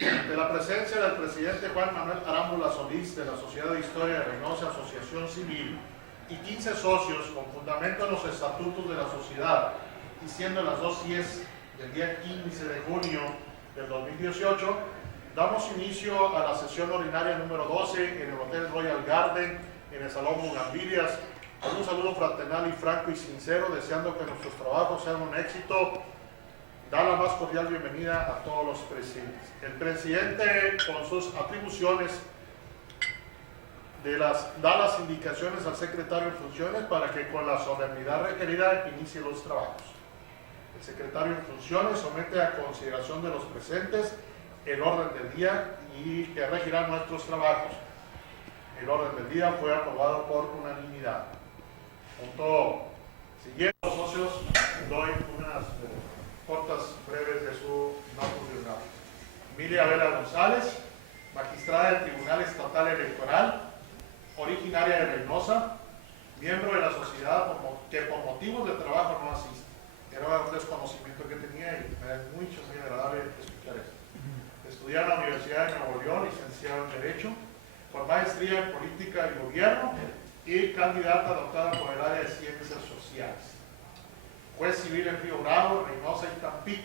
De la presencia del presidente Juan Manuel Arámbula Solís de la Sociedad de Historia de Reynosa, Asociación Civil, y 15 socios con fundamento en los estatutos de la sociedad, y siendo las 2:10 del día 15 de junio del 2018, damos inicio a la sesión ordinaria número 12 en el Hotel Royal Garden, en el Salón Bugambilias, con un saludo fraternal y franco y sincero, deseando que nuestros trabajos sean un éxito. Da la más cordial bienvenida a todos los presentes. El presidente, con sus atribuciones, da las indicaciones al secretario en funciones para que con la solemnidad requerida inicie los trabajos. El secretario en funciones somete a consideración de los presentes el orden del día y que regirá nuestros trabajos. El orden del día fue aprobado por unanimidad. Punto siguiente, los socios, doy unas cortas breves de su nombre tribunal. Emilia Vela González, magistrada del Tribunal Estatal Electoral, originaria de Reynosa, miembro de la sociedad que por motivos de trabajo no asiste. Era un desconocimiento que tenía y me es muy agradable escuchar esto. Estudió en la Universidad de Nuevo León, licenciado en Derecho, con maestría en Política y Gobierno y candidata adoptada por el área de Ciencias Sociales. Juez civil en Río Bravo, Reynosa y Tampico,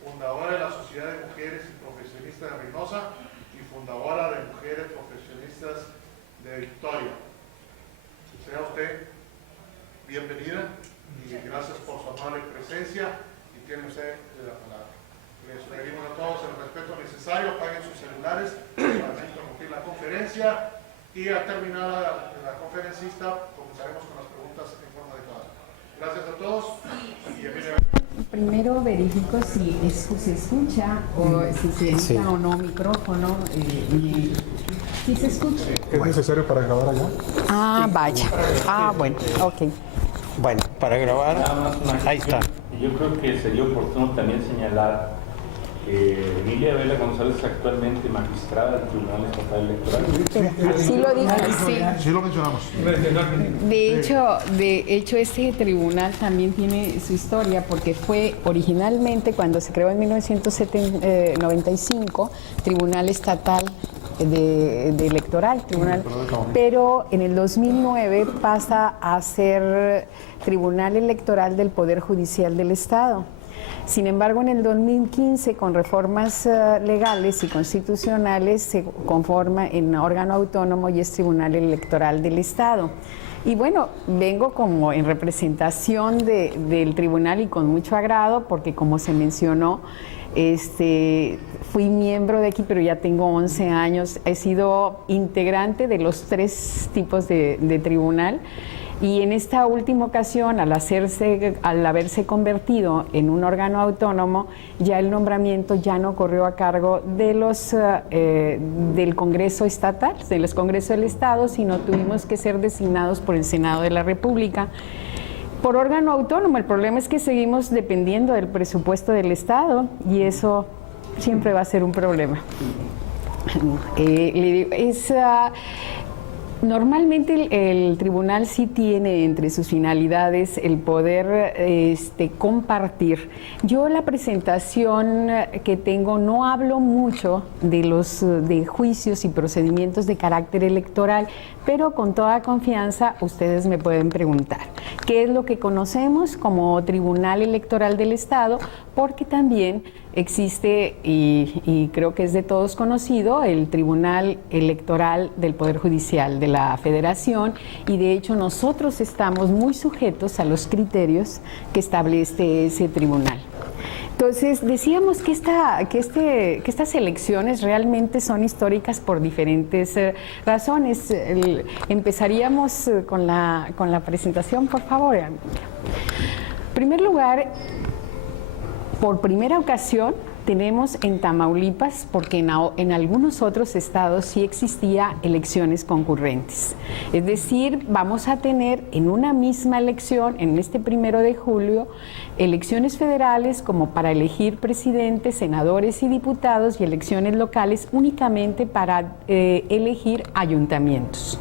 fundadora de la Sociedad de Mujeres y Profesionistas de Reynosa y fundadora de Mujeres Profesionistas de Victoria. Sea usted bienvenida y gracias por su amable presencia y tiene usted la palabra. Les pedimos a todos el respeto necesario, apaguen sus celulares para interrumpir la conferencia y al terminar la conferencista comenzaremos con las preguntas en forma adecuada. Gracias a todos y bienvenidos. Primero verifico si se escucha o si se escucha o no micrófono. Si se escucha. ¿Es necesario para grabar allá? Ah, vaya. Ah, bueno, ok. Bueno, para grabar, ahí está. Yo creo que sería oportuno también señalar que Emilia Vela González es actualmente magistrada del Tribunal Estatal Electoral. Sí lo dije, sí. Sí lo mencionamos. De hecho, este tribunal también tiene su historia porque fue originalmente, cuando se creó en 1995, Tribunal Estatal de Electoral, pero en el 2009 pasa a ser Tribunal Electoral del Poder Judicial del Estado. Sin embargo, en el 2015, con reformas legales y constitucionales, se conforma en órgano autónomo y es Tribunal Electoral del Estado. Y bueno, vengo como en representación del tribunal y con mucho agrado, porque como se mencionó, fui miembro de aquí, pero ya tengo 11 años. He sido integrante de los 3 tipos de tribunal. Y en esta última ocasión, al haberse convertido en un órgano autónomo, ya el nombramiento ya no corrió a cargo de del Congreso Estatal, de los Congresos del Estado, sino tuvimos que ser designados por el Senado de la República por órgano autónomo. El problema es que seguimos dependiendo del presupuesto del Estado y eso siempre va a ser un problema. Normalmente el tribunal sí tiene entre sus finalidades el poder compartir. Yo la presentación que tengo no hablo mucho de juicios y procedimientos de carácter electoral, pero con toda confianza ustedes me pueden preguntar qué es lo que conocemos como Tribunal Electoral del Estado, porque también existe, y creo que es de todos conocido, el Tribunal Electoral del Poder Judicial de la Federación, y de hecho nosotros estamos muy sujetos a los criterios que establece ese tribunal. Entonces, decíamos que estas elecciones realmente son históricas por diferentes razones. Empezaríamos con la presentación, por favor. En primer lugar, por primera ocasión tenemos en Tamaulipas, porque en algunos otros estados sí existía elecciones concurrentes. Es decir, vamos a tener en una misma elección, en este 1 de julio, elecciones federales como para elegir presidentes, senadores y diputados, y elecciones locales únicamente para elegir ayuntamientos.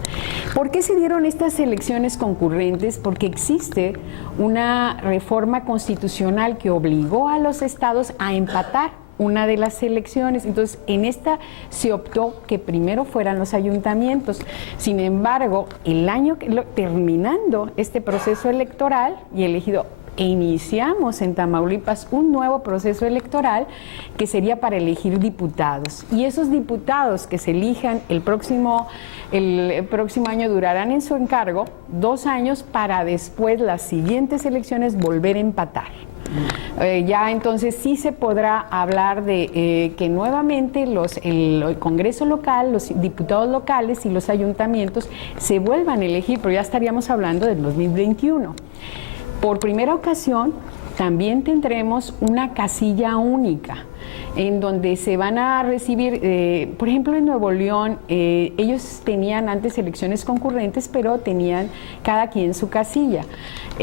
¿Por qué se dieron estas elecciones concurrentes? Porque existe una reforma constitucional que obligó a los estados a empatar una de las elecciones. Entonces, en esta se optó que primero fueran los ayuntamientos. Sin embargo, el año terminando este proceso electoral y elegido, iniciamos en Tamaulipas un nuevo proceso electoral que sería para elegir diputados. Y esos diputados que se elijan el próximo año durarán en su encargo 2 años para después las siguientes elecciones volver a empatar. Ya entonces sí se podrá hablar de que nuevamente el Congreso local, los diputados locales y los ayuntamientos se vuelvan a elegir, pero ya estaríamos hablando del 2021. Por primera ocasión también tendremos una casilla única en donde se van a recibir, por ejemplo en Nuevo León, ellos tenían antes elecciones concurrentes, pero tenían cada quien su casilla.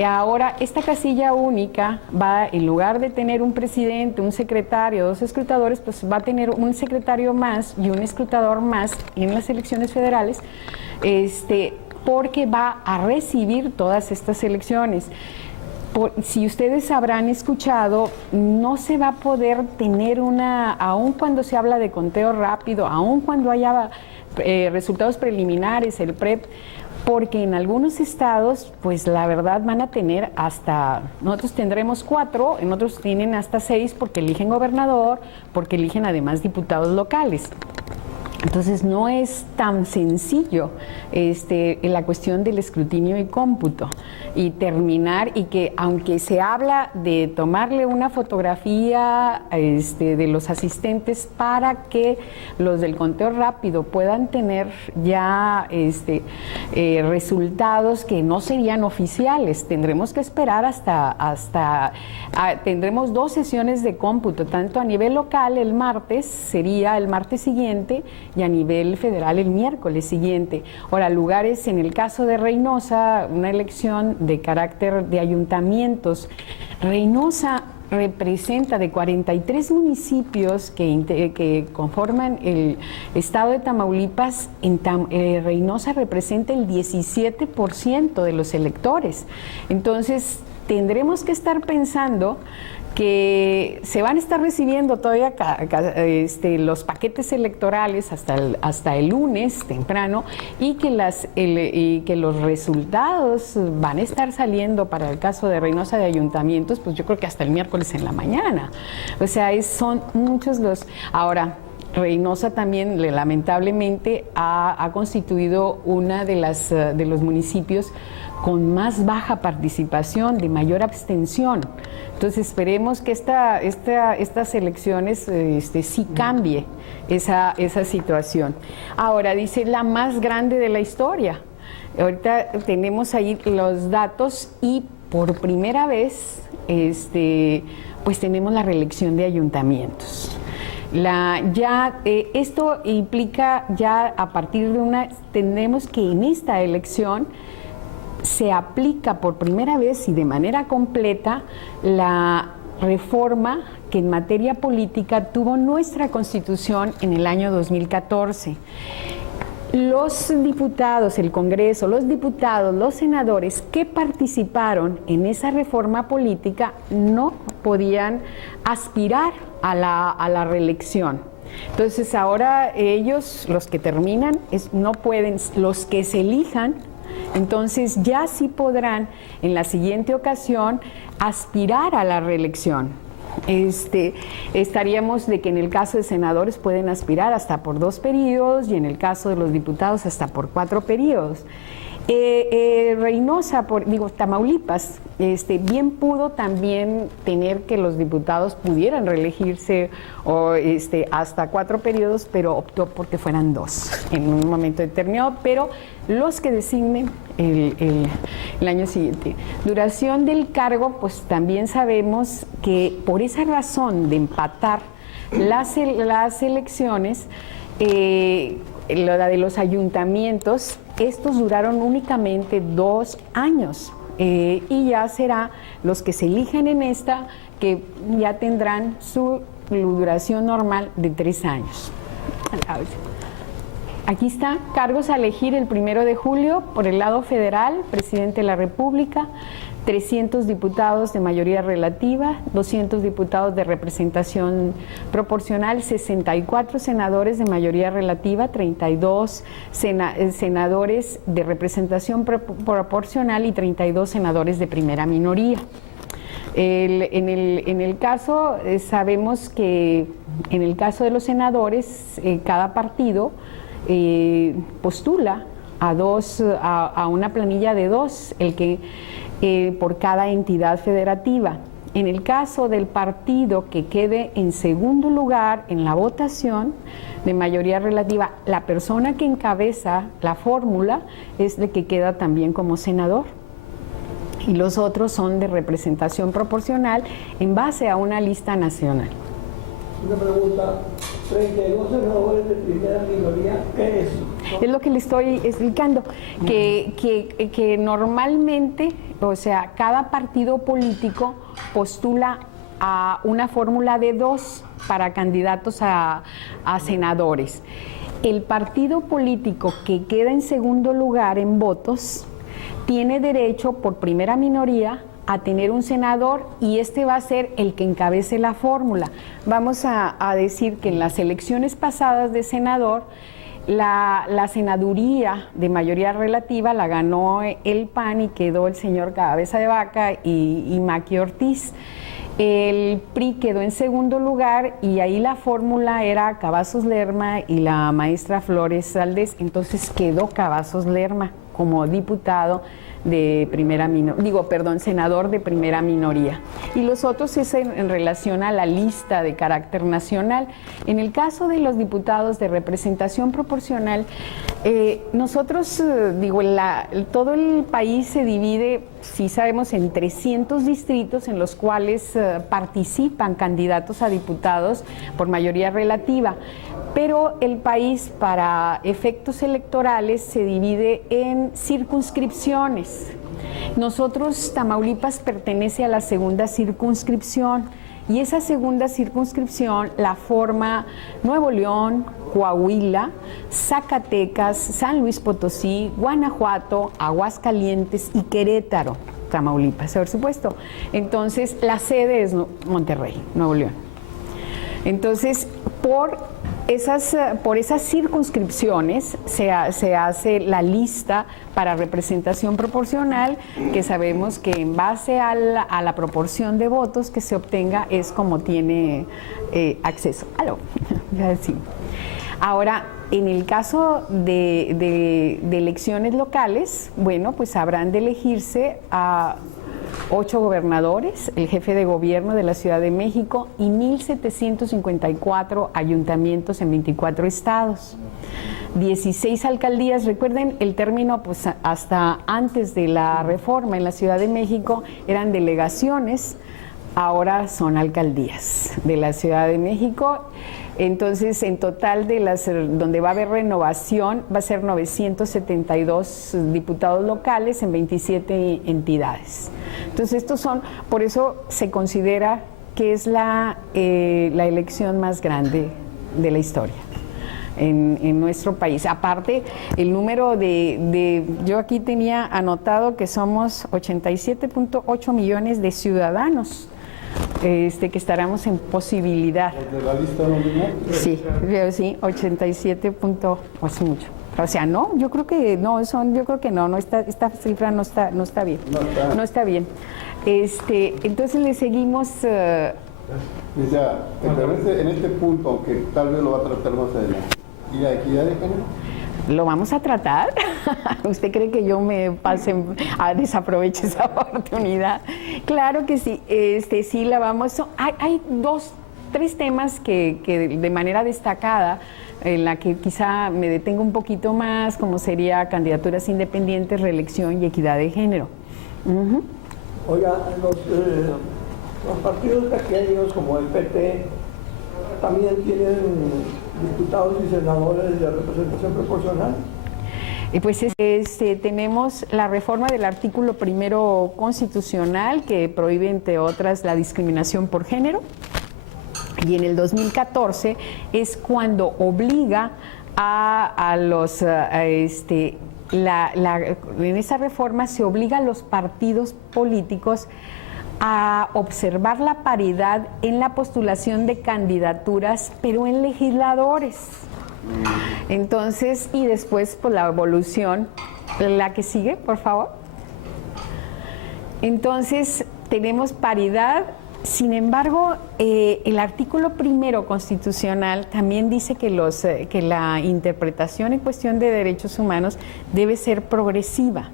Ahora esta casilla única va, en lugar de tener un presidente, un secretario, 2 escrutadores, pues va a tener un secretario más y un escrutador más en las elecciones federales, porque va a recibir todas estas elecciones. Si ustedes habrán escuchado, no se va a poder tener aun cuando se habla de conteo rápido, aun cuando haya resultados preliminares, el PREP, porque en algunos estados, pues la verdad van a tener nosotros tendremos 4, en otros tienen hasta 6 porque eligen gobernador, porque eligen además diputados locales. Entonces no es tan sencillo en la cuestión del escrutinio y cómputo y terminar, y que aunque se habla de tomarle una fotografía de los asistentes para que los del conteo rápido puedan tener ya resultados que no serían oficiales, tendremos que esperar tendremos 2 sesiones de cómputo, tanto a nivel local el martes, sería el martes siguiente, y a nivel federal el miércoles siguiente. Ahora, lugares, en el caso de Reynosa, una elección de carácter de ayuntamientos. Reynosa representa, de 43 municipios que conforman el estado de Tamaulipas, Reynosa representa el 17% de los electores. Entonces, tendremos que estar pensando que se van a estar recibiendo todavía los paquetes electorales hasta el lunes temprano, y que los resultados van a estar saliendo para el caso de Reynosa de ayuntamientos, pues yo creo que hasta el miércoles en la mañana. O sea, son muchos los... Ahora, Reynosa también lamentablemente ha constituido una de los municipios con más baja participación, de mayor abstención. Entonces esperemos que estas elecciones sí cambie esa situación. Ahora, dice la más grande de la historia. Ahorita tenemos ahí los datos y por primera vez pues tenemos la reelección de ayuntamientos. Esto implica ya a partir de tenemos que en esta elección se aplica por primera vez y de manera completa la reforma que en materia política tuvo nuestra Constitución en el año 2014. Los diputados, el Congreso, los diputados, los senadores que participaron en esa reforma política no podían aspirar a la reelección. Entonces ahora ellos, los que terminan, no pueden, los que se elijan, entonces ya sí podrán en la siguiente ocasión aspirar a la reelección. Estaríamos de que en el caso de senadores pueden aspirar hasta por 2 periodos y en el caso de los diputados hasta por 4 periodos. Reynosa, Tamaulipas, bien pudo también tener que los diputados pudieran reelegirse hasta 4 periodos, pero optó porque fueran 2 en un momento determinado, pero los que designen el año siguiente. Duración del cargo, pues también sabemos que por esa razón de empatar las elecciones, la de los ayuntamientos, estos duraron únicamente 2 años y ya será los que se elijan en esta que ya tendrán su duración normal de 3 años. Aquí está, cargos a elegir el 1 de julio por el lado federal, presidente de la República, 300 diputados de mayoría relativa, 200 diputados de representación proporcional, 64 senadores de mayoría relativa, 32 senadores de representación proporcional y 32 senadores de primera minoría. En el caso, sabemos que en el caso de los senadores, cada partido postula a una planilla de 2, el que por cada entidad federativa. En el caso del partido que quede en segundo lugar en la votación de mayoría relativa, la persona que encabeza la fórmula es de que queda también como senador. Y los otros son de representación proporcional en base a una lista nacional. Una pregunta, 32 senadores de primera minoría, ¿qué es? Es lo que le estoy explicando, que normalmente, o sea, cada partido político postula a una fórmula de 2 para candidatos a senadores. El partido político que queda en segundo lugar en votos tiene derecho por primera minoría a tener un senador y este va a ser el que encabece la fórmula. Vamos a decir que en las elecciones pasadas de senador, la senaduría de mayoría relativa la ganó el PAN y quedó el señor Cabeza de Vaca y Maqui Ortiz. El PRI quedó en segundo lugar y ahí la fórmula era Cavazos Lerma y la maestra Flores Valdés, entonces quedó Cavazos Lerma como diputado de primera minoría, senador de primera minoría. Y los otros es en relación a la lista de carácter nacional. En el caso de los diputados de representación proporcional, nosotros, todo el país se divide, sí sabemos, en 300 distritos en los cuales participan candidatos a diputados por mayoría relativa. Pero el país, para efectos electorales, se divide en circunscripciones. Nosotros, Tamaulipas, pertenece a la segunda circunscripción y esa segunda circunscripción la forma Nuevo León, Coahuila, Zacatecas, San Luis Potosí, Guanajuato, Aguascalientes y Querétaro, Tamaulipas, por supuesto. Entonces, la sede es Monterrey, Nuevo León. Entonces, por esas circunscripciones se hace la lista para representación proporcional, que sabemos que en base a la proporción de votos que se obtenga es como tiene acceso. Ahora, en el caso de elecciones locales, bueno, pues habrán de elegirse a 8 gobernadores, el jefe de gobierno de la Ciudad de México y 1,754 ayuntamientos en 24 estados. 16 alcaldías, recuerden el término, pues hasta antes de la reforma en la Ciudad de México eran delegaciones, ahora son alcaldías de la Ciudad de México. Entonces, en total donde va a haber renovación, va a ser 972 diputados locales en 27 entidades. Entonces, por eso se considera que es la elección más grande de la historia en nuestro país. Aparte, el número yo aquí tenía anotado que somos 87.8 millones de ciudadanos. Que estaremos en posibilidad. ¿De la lista nominal? Sí, 87 hace mucho. O sea, no, yo creo que no, esta cifra no está bien. No está bien. Entonces le seguimos. En este punto, aunque tal vez lo va a tratar más adelante, ¿y la equidad de género? ¿Lo vamos a tratar? ¿Usted cree que yo me desaproveche esa oportunidad? Claro que sí, sí la vamos. Hay 3 temas que de manera destacada, en la que quizá me detengo un poquito más, como sería candidaturas independientes, reelección y equidad de género. Oiga, los partidos pequeños como el PT también tienen diputados y senadores de representación proporcional. Pues tenemos la reforma del artículo 1 constitucional que prohíbe, entre otras, la discriminación por género. Y en el 2014 es cuando obliga a los, en esa reforma se obliga a los partidos políticos a observar la paridad en la postulación de candidaturas, pero en legisladores. Entonces, y después, pues la evolución, la que sigue, por favor. Entonces, tenemos paridad. Sin embargo, el artículo 1 constitucional también dice que la interpretación en cuestión de derechos humanos debe ser progresiva.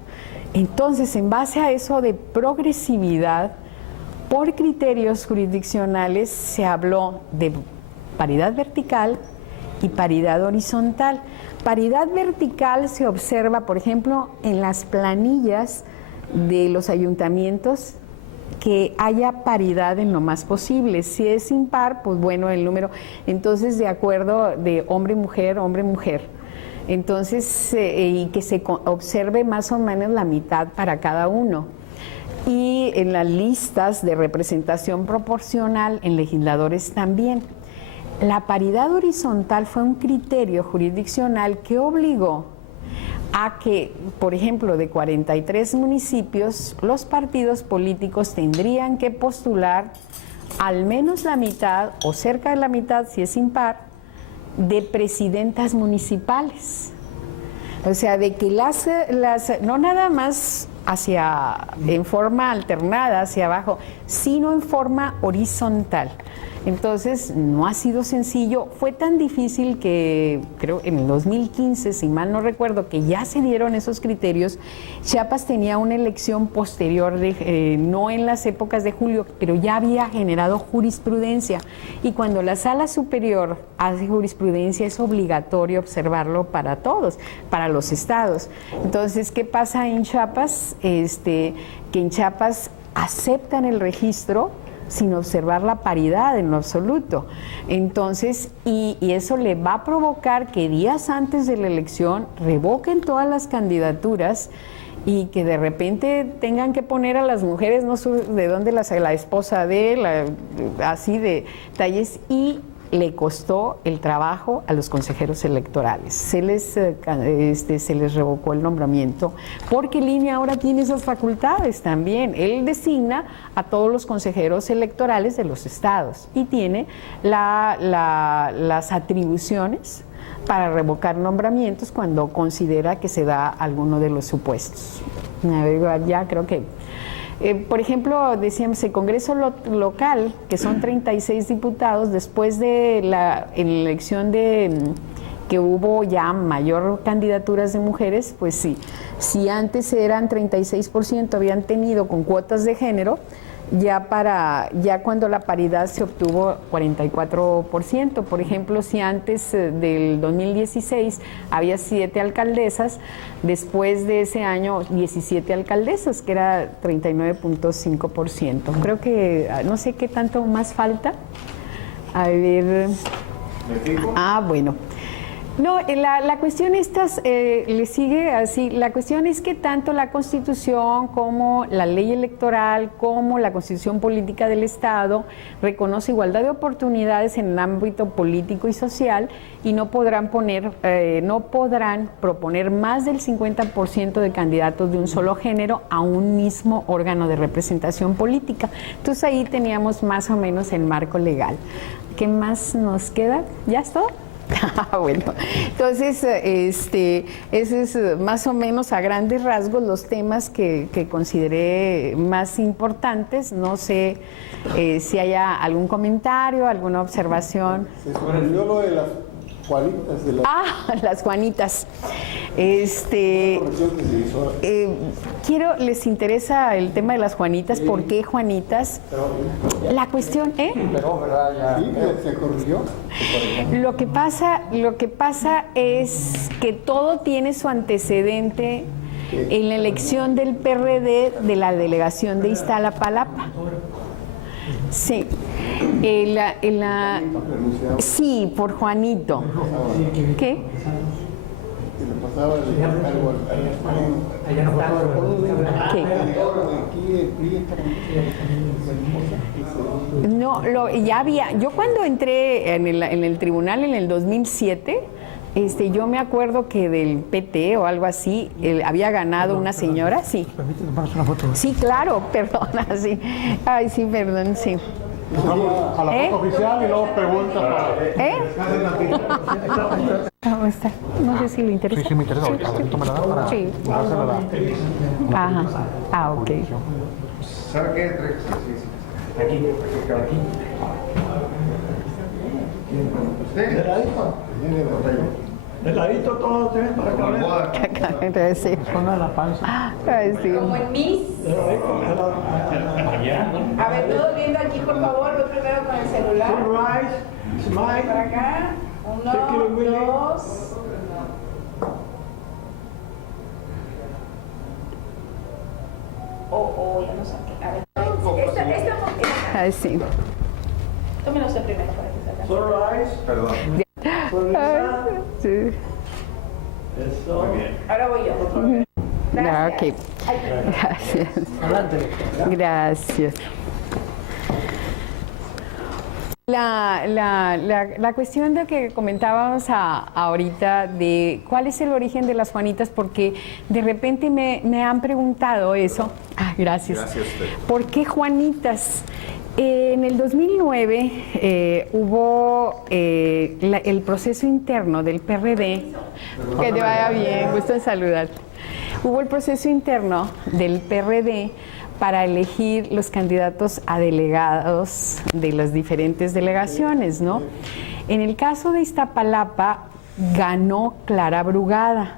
Entonces, en base a eso de progresividad, por criterios jurisdiccionales se habló de paridad vertical y paridad horizontal. Paridad vertical se observa, por ejemplo, en las planillas de los ayuntamientos, que haya paridad en lo más posible. Si es impar, pues bueno, el número, entonces de acuerdo de hombre-mujer, hombre-mujer. Entonces, y que se observe más o menos la mitad para cada uno. Y en las listas de representación proporcional en legisladores también. La paridad horizontal fue un criterio jurisdiccional que obligó a que, por ejemplo, de 43 municipios, los partidos políticos tendrían que postular al menos la mitad o cerca de la mitad, si es impar, de presidentas municipales. O sea, de que no nada más en forma alternada hacia abajo, sino en forma horizontal. Entonces, no ha sido sencillo. Fue tan difícil que, creo, en el 2015, si mal no recuerdo, que ya se dieron esos criterios. Chiapas tenía una elección posterior, no en las épocas de julio, pero ya había generado jurisprudencia. Y cuando la Sala Superior hace jurisprudencia, es obligatorio observarlo para todos, para los estados. Entonces, ¿qué pasa en Chiapas? Que en Chiapas aceptan el registro sin observar la paridad en lo absoluto. Entonces, y eso le va a provocar que días antes de la elección revoquen todas las candidaturas y que de repente tengan que poner a las mujeres, no sé de dónde la esposa de, así de talles, y le costó el trabajo a los consejeros electorales. Se les revocó el nombramiento, porque el INE ahora tiene esas facultades también. Él designa a todos los consejeros electorales de los estados y tiene las atribuciones para revocar nombramientos cuando considera que se da alguno de los supuestos. Ya creo que... por ejemplo, decíamos, el Congreso local, que son 36 diputados, después de la elección que hubo ya mayor candidaturas de mujeres, pues sí, si antes eran 36%, habían tenido con cuotas de género, ya cuando la paridad se obtuvo 44%. Por ejemplo, si antes del 2016 había 7 alcaldesas, después de ese año 17 alcaldesas, que era 39.5%. Creo que no sé qué tanto más falta. A ver. Bueno. No, la cuestión le sigue así. La cuestión es que tanto la Constitución como la ley electoral, como la Constitución política del Estado, reconoce igualdad de oportunidades en el ámbito político y social, y no podrán proponer más del 50% de candidatos de un solo género a un mismo órgano de representación política. Entonces ahí teníamos más o menos el marco legal. ¿Qué más nos queda? ¿Ya es todo? Bueno, entonces ese es más o menos a grandes rasgos los temas que consideré más importantes. No sé si haya algún comentario, alguna observación. Se sorprendió lo de las Juanitas. Las Juanitas. Les interesa el tema de las Juanitas. ¿Por qué Juanitas? La cuestión, Sí, se corrigió. Lo que pasa es que todo tiene su antecedente en la elección del PRD de la delegación de Iztapalapa. Sí. Sí, por Juanito. ¿Qué? No, ya había. Yo cuando entré en el tribunal en el 2007, Yo me acuerdo que del PT o algo así, había ganado una señora, sí. ¿Permite tomarnos una foto? Sí, claro, perdona, sí. Ay, sí, perdón, sí. Vamos a la foto oficial y luego pregunta para... ¿Cómo está? No sé si le interesa. Sí, me interesa. Ahorita me la da para Sí. dársela a Ajá. Ah, ok. ¿Sabe qué? Aquí. ¿Usted? De ladito. De ladito todo se ve para acá. Entonces, sí. zona de la panza. Ay, sí. Como en Miss. De ladito, de ladito. Allá, ¿no? A ver, todos viendo aquí, por favor, lo primero con el celular. Sunrise, Para smile. acá. Te quiero, Willy. 1, 2. Ya no saqué. A ver. Esta. Ay, sí. Tómelo usted primero para que salga. Sunrise. Perdón. Sonrisa. Sí. Eso. Ahora voy yo. Ah, Gracias. ok. Gracias. Adelante. Gracias. La cuestión de que comentábamos ahorita de cuál es el origen de las Juanitas, porque de repente me han preguntado eso. Ah, gracias. Gracias a usted. ¿Por qué Juanitas? En el 2009 hubo el proceso interno del PRD. Que te vaya bien, gusto en saludarte. Hubo el proceso interno del PRD para elegir los candidatos a delegados de las diferentes delegaciones, ¿no? En el caso de Iztapalapa ganó Clara Brugada.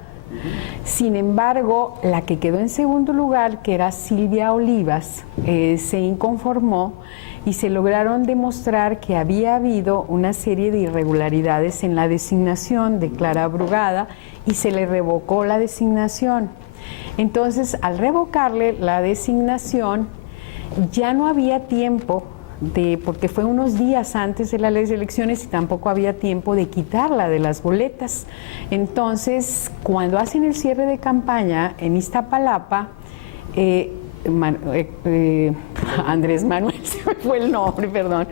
Sin embargo, la que quedó en segundo lugar, que era Silvia Olivas, se inconformó y se lograron demostrar que había habido una serie de irregularidades en la designación de Clara Brugada y se le revocó la designación. Entonces, al revocarle la designación, ya no había tiempo porque fue unos días antes de las elecciones y tampoco había tiempo de quitarla de las boletas. Entonces, cuando hacen el cierre de campaña en Iztapalapa, Andrés Manuel, se me fue el nombre, perdón.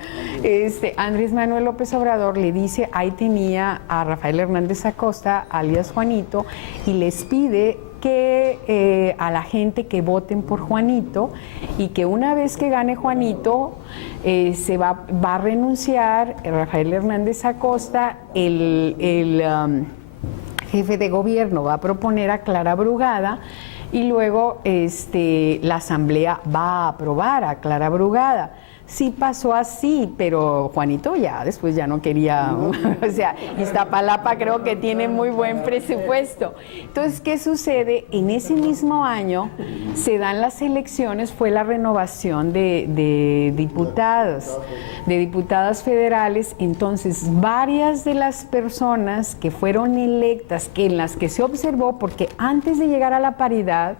Andrés Manuel López Obrador le dice, ahí tenía a Rafael Hernández Acosta, alias Juanito, y les pide que a la gente que voten por Juanito y que una vez que gane Juanito se va a renunciar Rafael Hernández Acosta, el jefe de gobierno va a proponer a Clara Brugada y luego la asamblea va a aprobar a Clara Brugada. Sí pasó así, pero Juanito ya después ya no quería, o sea, Iztapalapa creo que tiene muy buen presupuesto. Entonces, ¿qué sucede? En ese mismo año se dan las elecciones, fue la renovación de diputadas federales, entonces varias de las personas que fueron electas, en las que se observó, porque antes de llegar a la paridad,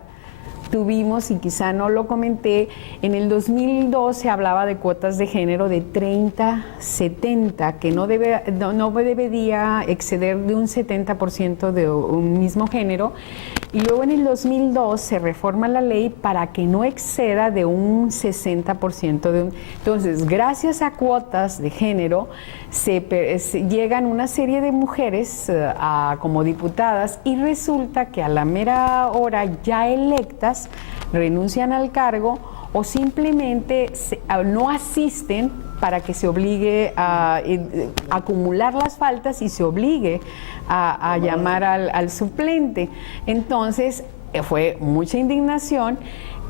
tuvimos, y quizá no lo comenté, en el 2002 se hablaba de cuotas de género de 30-70, que no debería exceder de un 70% de un mismo género, y luego en el 2002 se reforma la ley para que no exceda de un 60%. Entonces, gracias a cuotas de género, llegan una serie de mujeres como diputadas y resulta que a la mera hora ya electas renuncian al cargo o simplemente no asisten para que se obligue a acumular las faltas y se obligue a llamar al suplente. Entonces fue mucha indignación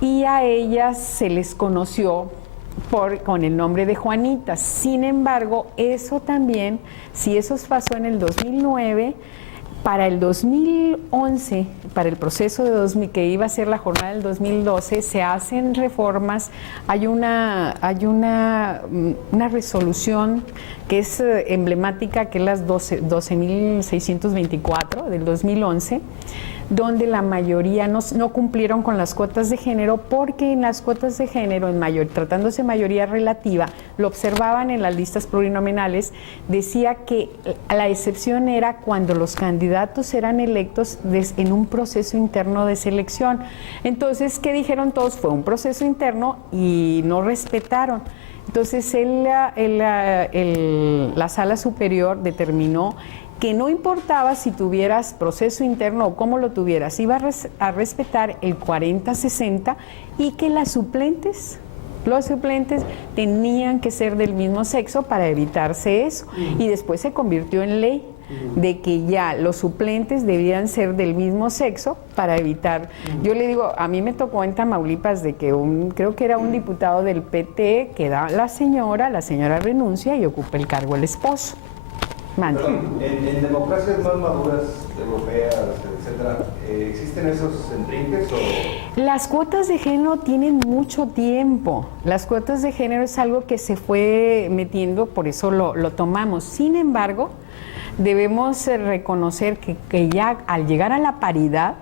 y a ellas se les conoció con el nombre de Juanitas. Sin embargo, eso también, si eso pasó en el 2009, para el 2011, para el proceso de que iba a ser la jornada del 2012, se hacen reformas. Hay una resolución que es emblemática, que es las 12.624 del 2011, donde la mayoría no cumplieron con las cuotas de género, porque en las cuotas de género, tratándose de mayoría relativa, lo observaban en las listas plurinominales, decía que la excepción era cuando los candidatos eran electos en un proceso interno de selección. Entonces, ¿qué dijeron todos? Fue un proceso interno y no respetaron. Entonces, la Sala Superior determinó que no importaba si tuvieras proceso interno o cómo lo tuvieras, iba a respetar el 40-60 y que los suplentes tenían que ser del mismo sexo para evitarse eso. Y después se convirtió en ley de que ya los suplentes debían ser del mismo sexo para evitar. Yo le digo, a mí me tocó en Tamaulipas de que creo que era un diputado del PT, que da la señora renuncia y ocupa el cargo el esposo. Perdón, en democracias más maduras, europeas, etcétera, ¿existen esos entrinques o...? Las cuotas de género tienen mucho tiempo. Las cuotas de género es algo que se fue metiendo, por eso lo tomamos. Sin embargo, debemos reconocer que ya al llegar a la paridad,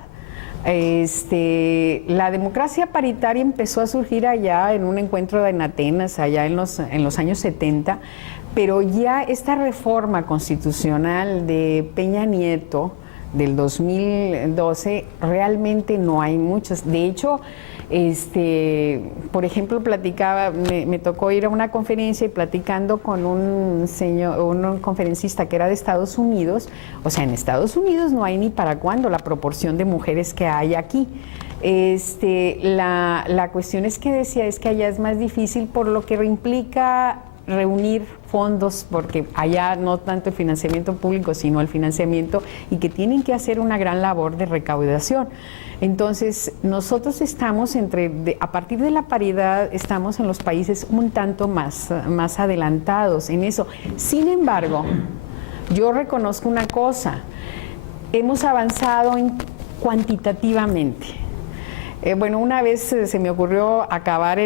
la democracia paritaria empezó a surgir allá en un encuentro en Atenas, allá en los años 70, pero ya esta reforma constitucional de Peña Nieto del 2012 realmente no hay muchas. De hecho, por ejemplo, me tocó ir a una conferencia y platicando con un conferencista que era de Estados Unidos. O sea, en Estados Unidos no hay ni para cuándo la proporción de mujeres que hay aquí. La cuestión es que decía es que allá es más difícil por lo que implica reunir fondos, porque allá no tanto el financiamiento público, sino el financiamiento, y que tienen que hacer una gran labor de recaudación. Entonces, nosotros estamos a partir de la paridad, estamos en los países un tanto más adelantados en eso. Sin embargo, yo reconozco una cosa, hemos avanzado cuantitativamente. Bueno, una vez se me ocurrió acabar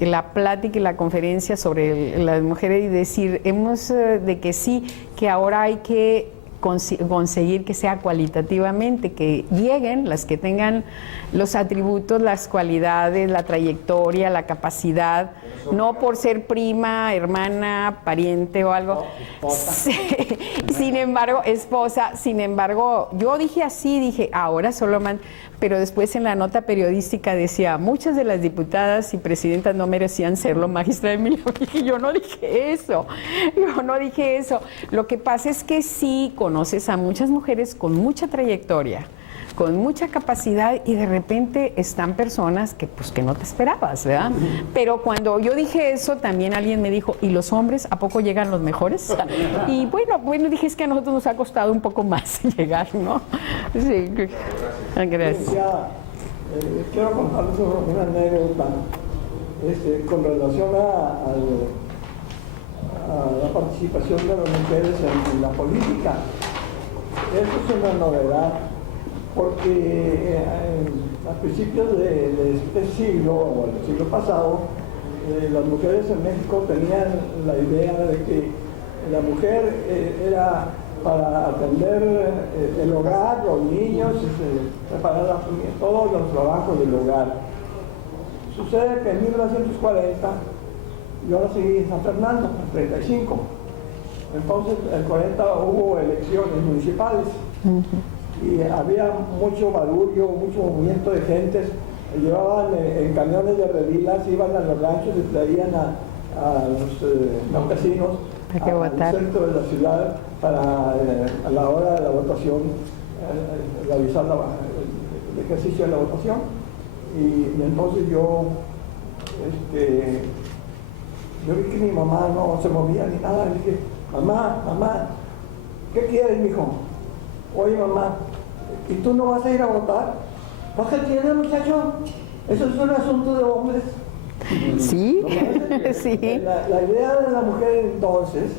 la plática y la conferencia sobre las mujeres y decir, de que sí, que ahora hay que conseguir que sea cualitativamente, que lleguen las que tengan los atributos, las cualidades, la trayectoria, la capacidad, no por ser prima, hermana, pariente o algo. Sin embargo, esposa, sin embargo, yo dije, ahora solo pero después en la nota periodística decía, muchas de las diputadas y presidentas no merecían serlo, magistrada Emilia. Yo no dije eso, Lo que pasa es que sí conoces a muchas mujeres con mucha trayectoria, con mucha capacidad, y de repente están personas que no te esperabas, ¿verdad? Pero cuando yo dije eso, también alguien me dijo, ¿y los hombres a poco llegan los mejores? Y bueno, dije, es que a nosotros nos ha costado un poco más llegar, ¿no? Sí. Gracias. Quiero contarles una anécdota con relación a la participación de las mujeres en la política. Eso es una novedad, porque a principios de este siglo, o el siglo pasado, las mujeres en México tenían la idea de que la mujer era para atender el hogar, los niños, preparar la familia, todos los trabajos del hogar. Sucede que en 1940, yo nací en San Fernando, en 35. Entonces, en el 40 hubo elecciones municipales. Y había mucho barullo, mucho movimiento de gentes. Llevaban en camiones de revilas, iban a los ranchos y traían a los campesinos al centro de la ciudad para a la hora de la votación realizar el ejercicio de la votación. Y entonces yo vi que mi mamá no se movía ni nada. Le dije, mamá, ¿qué quieres, mijo? Oye, mamá, ¿y tú no vas a ir a votar? ¿Vas a entiender, muchacho? Eso es un asunto de hombres. Sí, sí. La idea de la mujer entonces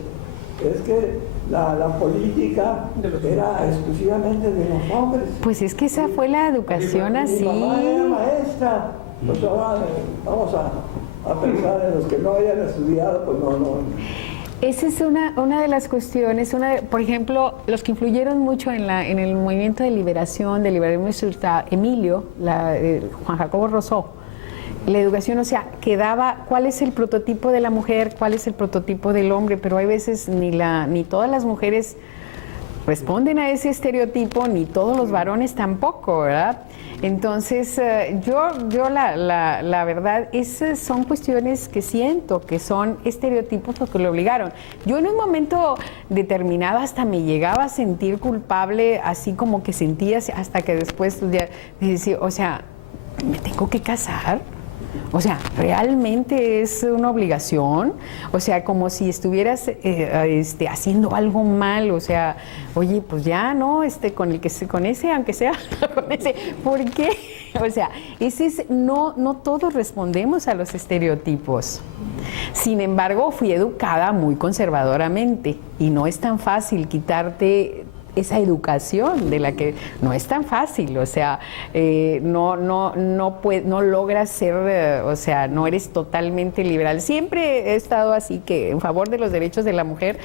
es que la política era exclusivamente de los hombres. Pues es que esa fue la educación así. Mi mamá era maestra. Pues ahora vamos a pensar en los que no hayan estudiado, pues no. Esa es una de las cuestiones, por ejemplo, los que influyeron mucho en el movimiento de liberación, de liberalismo está Emilio, Juan Jacobo Rousseau. La educación, o sea, quedaba cuál es el prototipo de la mujer, cuál es el prototipo del hombre, pero hay veces ni todas las mujeres responden a ese estereotipo, ni todos los varones tampoco, ¿verdad? Entonces, yo la verdad, esas son cuestiones que siento que son estereotipos porque lo obligaron. Yo en un momento determinado hasta me llegaba a sentir culpable, así como que sentía, hasta que después ya decía, o sea, ¿me tengo que casar? O sea, ¿realmente es una obligación? O sea, como si estuvieras haciendo algo mal, o sea, oye, pues ya, ¿no? Con ese, aunque sea, con ese, ¿por qué? O sea, no todos respondemos a los estereotipos. Sin embargo, fui educada muy conservadoramente y no es tan fácil quitarte esa educación de la que no es tan fácil, o sea, no logras ser, o sea, no eres totalmente liberal. Siempre he estado así que en favor de los derechos de la mujer,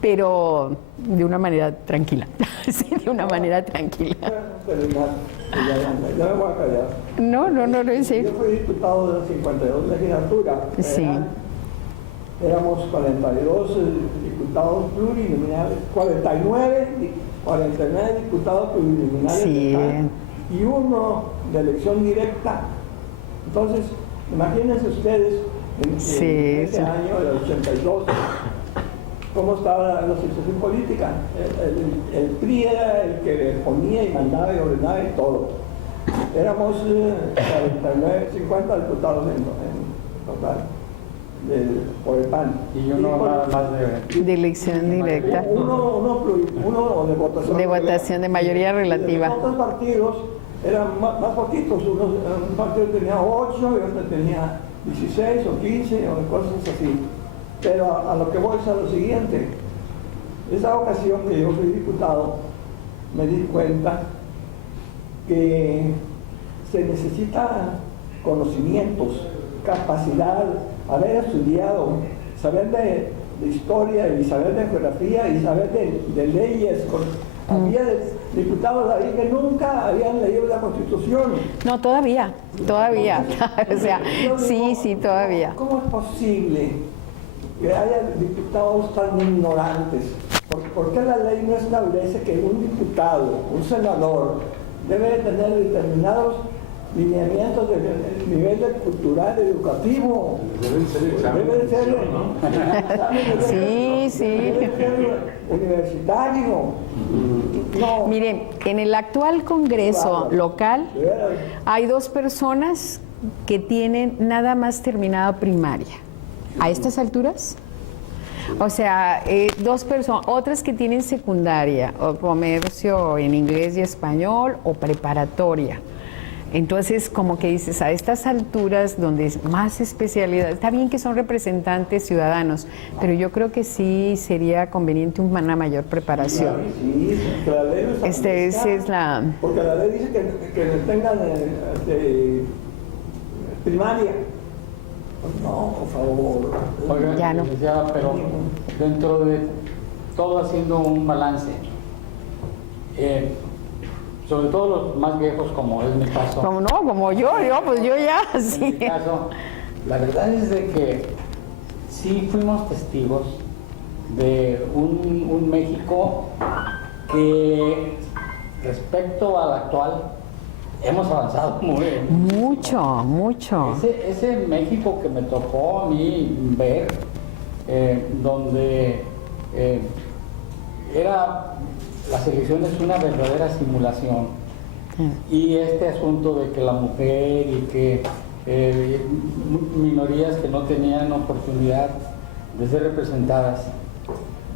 pero de una manera tranquila, sí, de una manera tranquila. Ya me voy a callar. No, en serio. Yo fui diputado de la 52 legislatura. Sí. Éramos 42 diputados plurinominales, 49 diputados plurinominales Sí. y uno de elección directa. Entonces, imagínense ustedes en ese año del 82, cómo estaba la situación política. El PRI era el que le ponía y mandaba y ordenaba y todo. Éramos 49, 50 diputados en total. Por el PAN. Y uno más de elección directa. Uno de votación de mayoría relativa. Y los otros partidos eran más poquitos. Un partido tenía 8 y otro tenía 16 o 15 o cosas así. Pero a lo que voy es a lo siguiente. Esa ocasión que yo fui diputado, me di cuenta que se necesita conocimientos, capacidad, haber estudiado, saber de historia y saber de geografía y saber de leyes. Había diputados ahí que nunca habían leído la Constitución. No, todavía. O sea, sí, todavía. ¿Cómo es posible que haya diputados tan ignorantes? ¿Por qué la ley no establece que un diputado, un senador, debe tener determinados lineamientos del nivel cultural, educativo? Deben ser exámenes. Debe ser, Sí. Debe ser universitario. No. Miren, en el actual Congreso local hay 2 personas que tienen nada más terminado primaria. A estas alturas, o sea, 2 personas, otras que tienen secundaria o comercio en inglés y español o preparatoria. Entonces, como que dices, a estas alturas donde es más especialidad, está bien que son representantes ciudadanos, pero yo creo que sí sería conveniente una mayor preparación. Sí, la ley no establezca, porque la ley dice que tengan primaria. No, por favor. Oiga, Ya no. licenciada, pero dentro de todo haciendo un balance, sobre todo los más viejos, como es mi caso. Como no, como yo ya, sí. En mi caso, la verdad es de que sí fuimos testigos de un México que respecto al actual hemos avanzado mucho. Ese México que me tocó a mí ver, donde las elecciones una verdadera simulación, y este asunto de que la mujer y que minorías que no tenían oportunidad de ser representadas,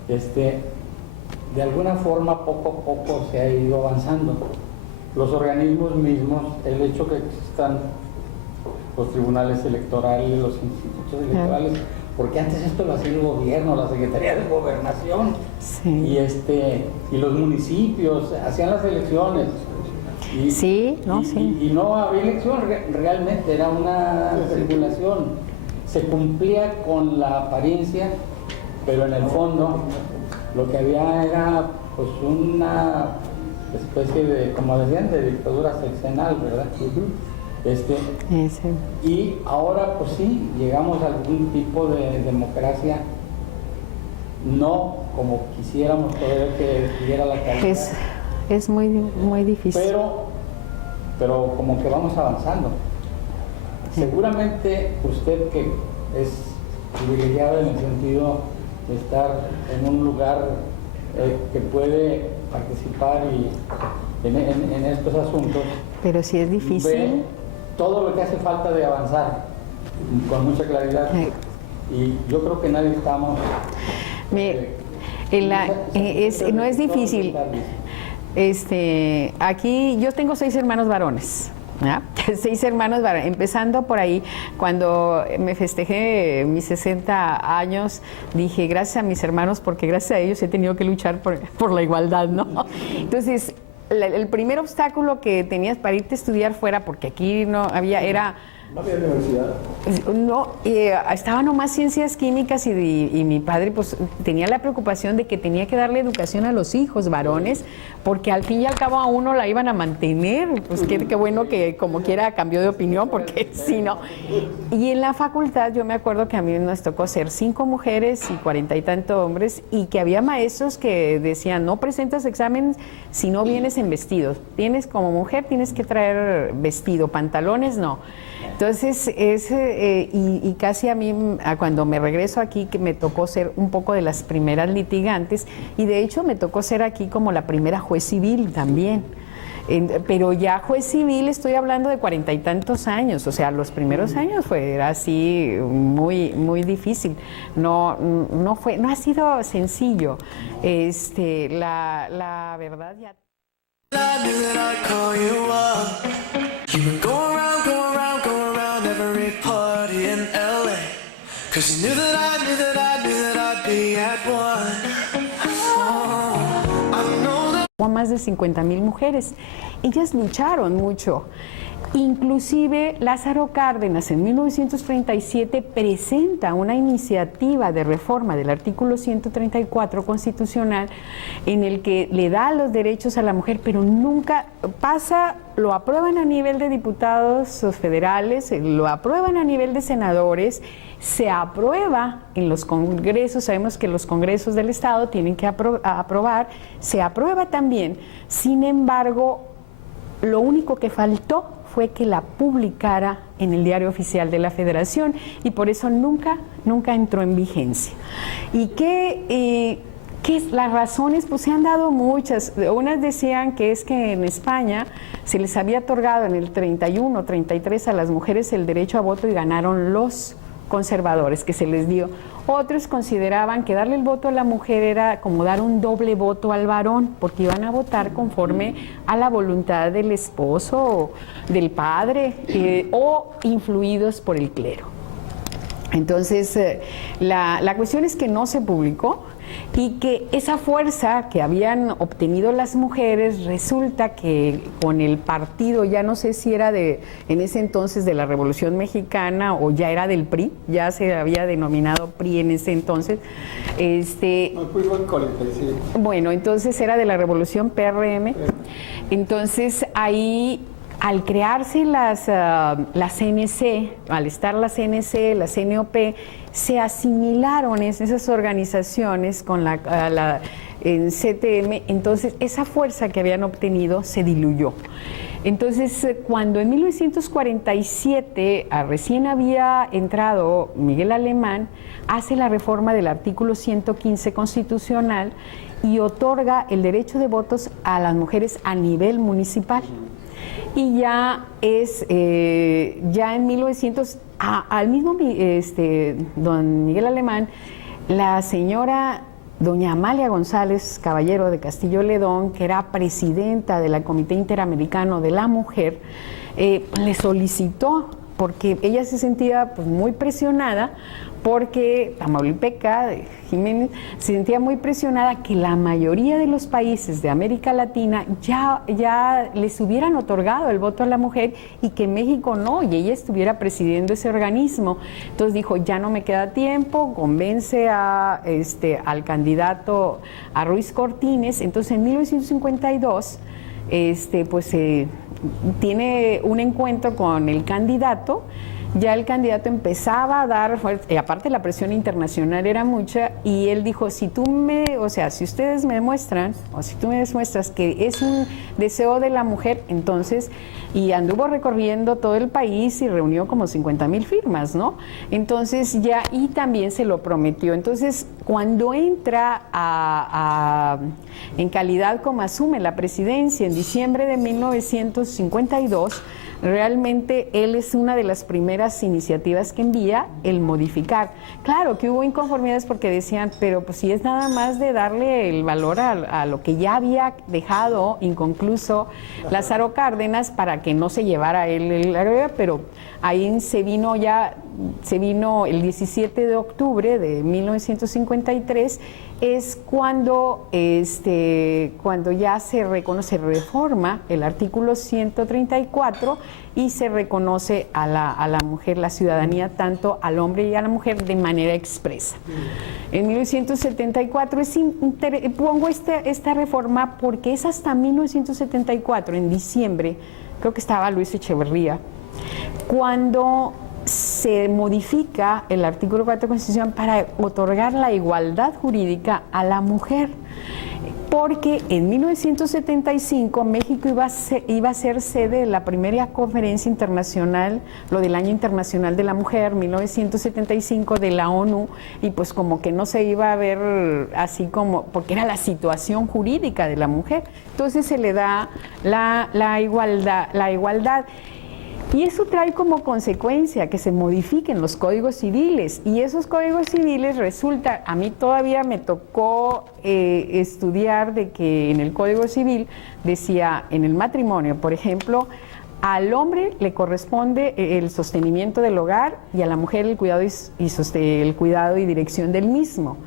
de alguna forma poco a poco se ha ido avanzando. Los organismos mismos, el hecho que existan los tribunales electorales, los institutos electorales, porque antes esto lo hacía el gobierno, la Secretaría de Gobernación, Sí. y los municipios hacían las elecciones. Y no había elección, realmente era una simulación. Se cumplía con la apariencia, pero en el fondo lo que había era pues una especie de, como decían, de dictadura sexenal, ¿verdad? Y ahora pues sí, llegamos a algún tipo de democracia no como quisiéramos todavía que tuviera la calidad. Es muy, muy difícil. Pero como que vamos avanzando. Seguramente usted, que es privilegiado en el sentido de estar en un lugar que puede participar en estos asuntos. Pero sí es difícil. Ve todo lo que hace falta de avanzar con mucha claridad. Y yo creo que nadie estamos... no es difícil. Aquí yo tengo 6 hermanos varones. 6 hermanos varones. Empezando por ahí, cuando me festejé mis 60 años, dije gracias a mis hermanos, porque gracias a ellos he tenido que luchar por la igualdad, ¿no? Entonces, el primer obstáculo que tenías para irte a estudiar fuera, porque aquí no había, ¿No había universidad? No, estaba nomás ciencias químicas y mi padre pues tenía la preocupación de que tenía que darle educación a los hijos varones, porque al fin y al cabo a uno la iban a mantener. Pues qué bueno que como quiera cambió de opinión, porque si no. Y en la facultad yo me acuerdo que a mí nos tocó ser 5 mujeres y 40 y tantos hombres, y que había maestros que decían no presentas exámenes si no vienes en vestidos. Tienes como mujer, tienes que traer vestido, pantalones no. Entonces, y casi a mí, cuando me regreso aquí, que me tocó ser un poco de las primeras litigantes, y de hecho me tocó ser aquí como la primera juez civil también. Pero ya juez civil estoy hablando de 40 y tantos años, o sea, los primeros años era así muy, muy difícil. No ha sido sencillo. La verdad ya... Cause you knew that I knew that I knew that I'd be at one. I know that... A más de 50,000 mujeres. Ellas lucharon mucho. Inclusive Lázaro Cárdenas en 1937 presenta una iniciativa de reforma del artículo 134 constitucional en el que le da los derechos a la mujer, pero nunca pasa, lo aprueban a nivel de diputados federales, lo aprueban a nivel de senadores, se aprueba en los congresos, sabemos que los congresos del Estado tienen que aprobar, se aprueba también, sin embargo, lo único que faltó fue que la publicara en el Diario Oficial de la Federación, y por eso nunca entró en vigencia. ¿Y qué las razones? Pues se han dado muchas. Unas decían que es que en España se les había otorgado en el 31, 33 a las mujeres el derecho a voto y ganaron los conservadores, que se les dio. Otros consideraban que darle el voto a la mujer era como dar un doble voto al varón, porque iban a votar conforme a la voluntad del esposo o del padre, o influidos por el clero. Entonces, la cuestión es que no se publicó, y que esa fuerza que habían obtenido las mujeres, resulta que con el partido, ya no sé si era en ese entonces de la Revolución Mexicana o ya era del PRI, ya se había denominado PRI en ese entonces. Bueno, entonces era de la Revolución PRM. Entonces ahí, al crearse la CNC, al estar la CNC, la CNOP, se asimilaron esas organizaciones con en CTM, entonces esa fuerza que habían obtenido se diluyó. Entonces, cuando en 1947 recién había entrado Miguel Alemán, hace la reforma del artículo 115 constitucional y otorga el derecho de votos a las mujeres a nivel municipal. Y ya ya en 1900, al mismo don Miguel Alemán, la señora doña Amalia González Caballero de Castillo Ledón, que era presidenta del Comité Interamericano de la Mujer, le solicitó, porque ella se sentía pues muy presionada, porque Tamaulipeca, Jiménez, se sentía muy presionada que la mayoría de los países de América Latina ya les hubieran otorgado el voto a la mujer y que México no, y ella estuviera presidiendo ese organismo. Entonces dijo, ya no me queda tiempo, convence al candidato, a Ruiz Cortines. Entonces en 1952 tiene un encuentro con el candidato, ya el candidato empezaba a dar, aparte la presión internacional era mucha, y él dijo, si ustedes me demuestran, o si tú me demuestras que es un deseo de la mujer, entonces, y anduvo recorriendo todo el país y reunió como 50,000 firmas, ¿no? Entonces ya, y también se lo prometió. Entonces, cuando entra en calidad como asume la presidencia en diciembre de 1952, realmente él es una de las primeras iniciativas que envía el modificar. Claro que hubo inconformidades porque decían, pero pues si es nada más de darle el valor a lo que ya había dejado inconcluso Lázaro Cárdenas para que no se llevara él el agravio, pero ahí se vino el 17 de octubre de 1953, es cuando ya se reforma el artículo 134 y se reconoce a la mujer la ciudadanía, tanto al hombre y a la mujer, de manera expresa. En 1974 pongo esta reforma porque es hasta 1974, en diciembre, creo que estaba Luis Echeverría, cuando se modifica el artículo 4 de la Constitución para otorgar la igualdad jurídica a la mujer, porque en 1975 México iba a ser sede de la primera conferencia internacional, lo del Año Internacional de la Mujer, 1975, de la ONU, y pues como que no se iba a ver así como, porque era la situación jurídica de la mujer, entonces se le da la igualdad. Y eso trae como consecuencia que se modifiquen los códigos civiles, y esos códigos civiles resulta, a mí todavía me tocó estudiar de que en el Código Civil decía, en el matrimonio, por ejemplo, al hombre le corresponde el sostenimiento del hogar y a la mujer el cuidado el cuidado y dirección del mismo.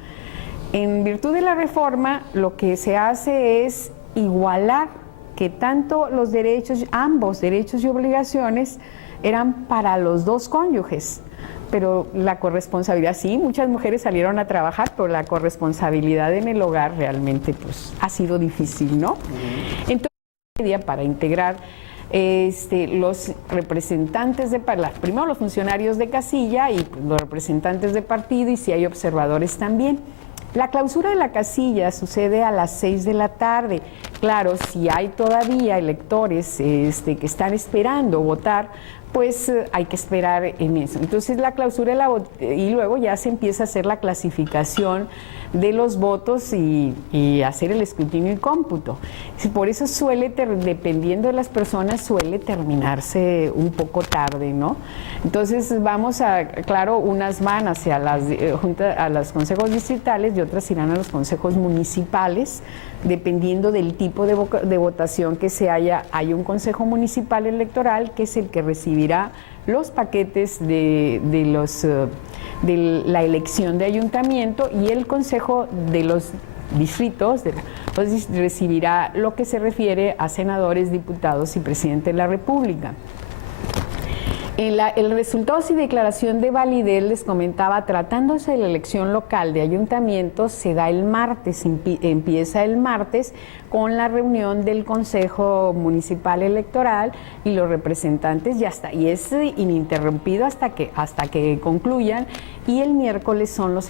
En virtud de la reforma, lo que se hace es igualar que tanto los derechos, ambos derechos y obligaciones, eran para los dos cónyuges, pero la corresponsabilidad, sí, muchas mujeres salieron a trabajar, pero la corresponsabilidad en el hogar realmente pues ha sido difícil, ¿no? Entonces, para integrar los representantes primero los funcionarios de casilla y los representantes de partido, y si hay observadores también. La clausura de la casilla sucede a las 6 de la tarde. Claro, si hay todavía electores que están esperando votar, pues hay que esperar en eso. Entonces la clausura y luego ya se empieza a hacer la clasificación de los votos y hacer el escrutinio y cómputo. Por eso dependiendo de las personas, suele terminarse un poco tarde, ¿no? Entonces unas van hacia a los consejos distritales y otras irán a los consejos municipales, dependiendo del tipo de votación que se haya. Hay un consejo municipal electoral que es el que recibirá los paquetes de la elección de ayuntamiento, y el consejo de los distritos recibirá lo que se refiere a senadores, diputados y presidente de la República. El resultado y declaración de validez, les comentaba, tratándose de la elección local de ayuntamientos, se da el martes, empieza el martes con la reunión del Consejo Municipal Electoral y los representantes, y es ininterrumpido hasta que concluyan, y el miércoles son la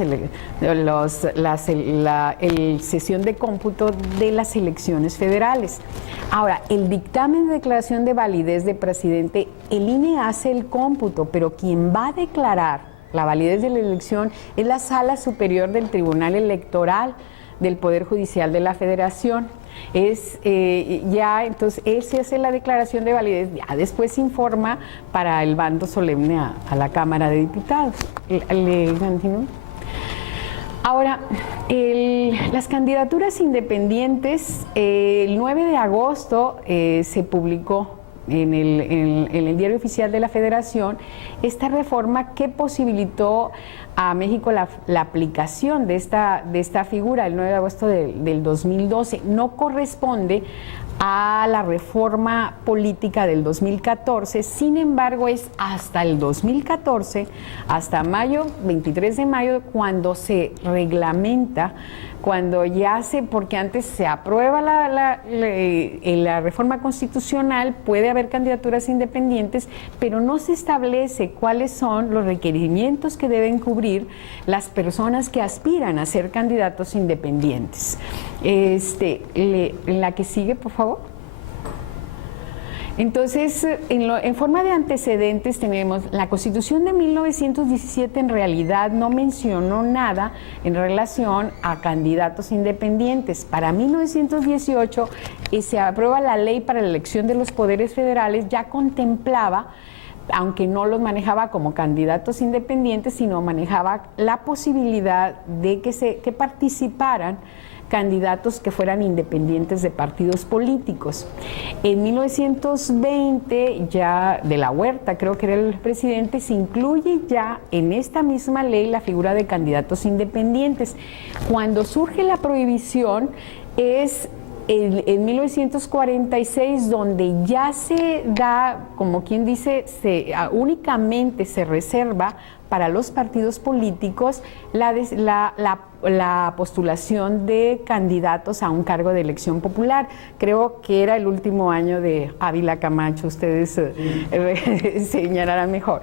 sesión de cómputo de las elecciones federales. Ahora, el dictamen de declaración de validez de presidente, el INE hace el cómputo, pero quien va a declarar la validez de la elección es la Sala Superior del Tribunal Electoral del Poder Judicial de la Federación. Entonces él se hace la declaración de validez, ya después se informa para el bando solemne a la Cámara de Diputados. Ahora, las candidaturas independientes, el 9 de agosto se publicó en el Diario Oficial de la Federación esta reforma que posibilitó a México la aplicación de esta figura el 9 de agosto del 2012. No corresponde a la reforma política del 2014, sin embargo es hasta el 2014, hasta mayo, 23 de mayo, cuando se reglamenta, cuando ya porque antes se aprueba la reforma constitucional, puede haber candidaturas independientes, pero no se establece cuáles son los requerimientos que deben cubrir las personas que aspiran a ser candidatos independientes. La que sigue, por favor. Entonces, en forma de antecedentes tenemos la Constitución de 1917, en realidad no mencionó nada en relación a candidatos independientes. Para 1918 se aprueba la ley para la elección de los poderes federales, ya contemplaba, aunque no los manejaba como candidatos independientes, sino manejaba la posibilidad de que participaran candidatos que fueran independientes de partidos políticos. En 1920, ya de la Huerta, creo que era el presidente, se incluye ya en esta misma ley la figura de candidatos independientes. Cuando surge la prohibición es en 1946, donde ya se da, como quien dice, únicamente se reserva para los partidos políticos la postulación de candidatos a un cargo de elección popular. Creo que era el último año de Ávila Camacho, ustedes señalarán mejor.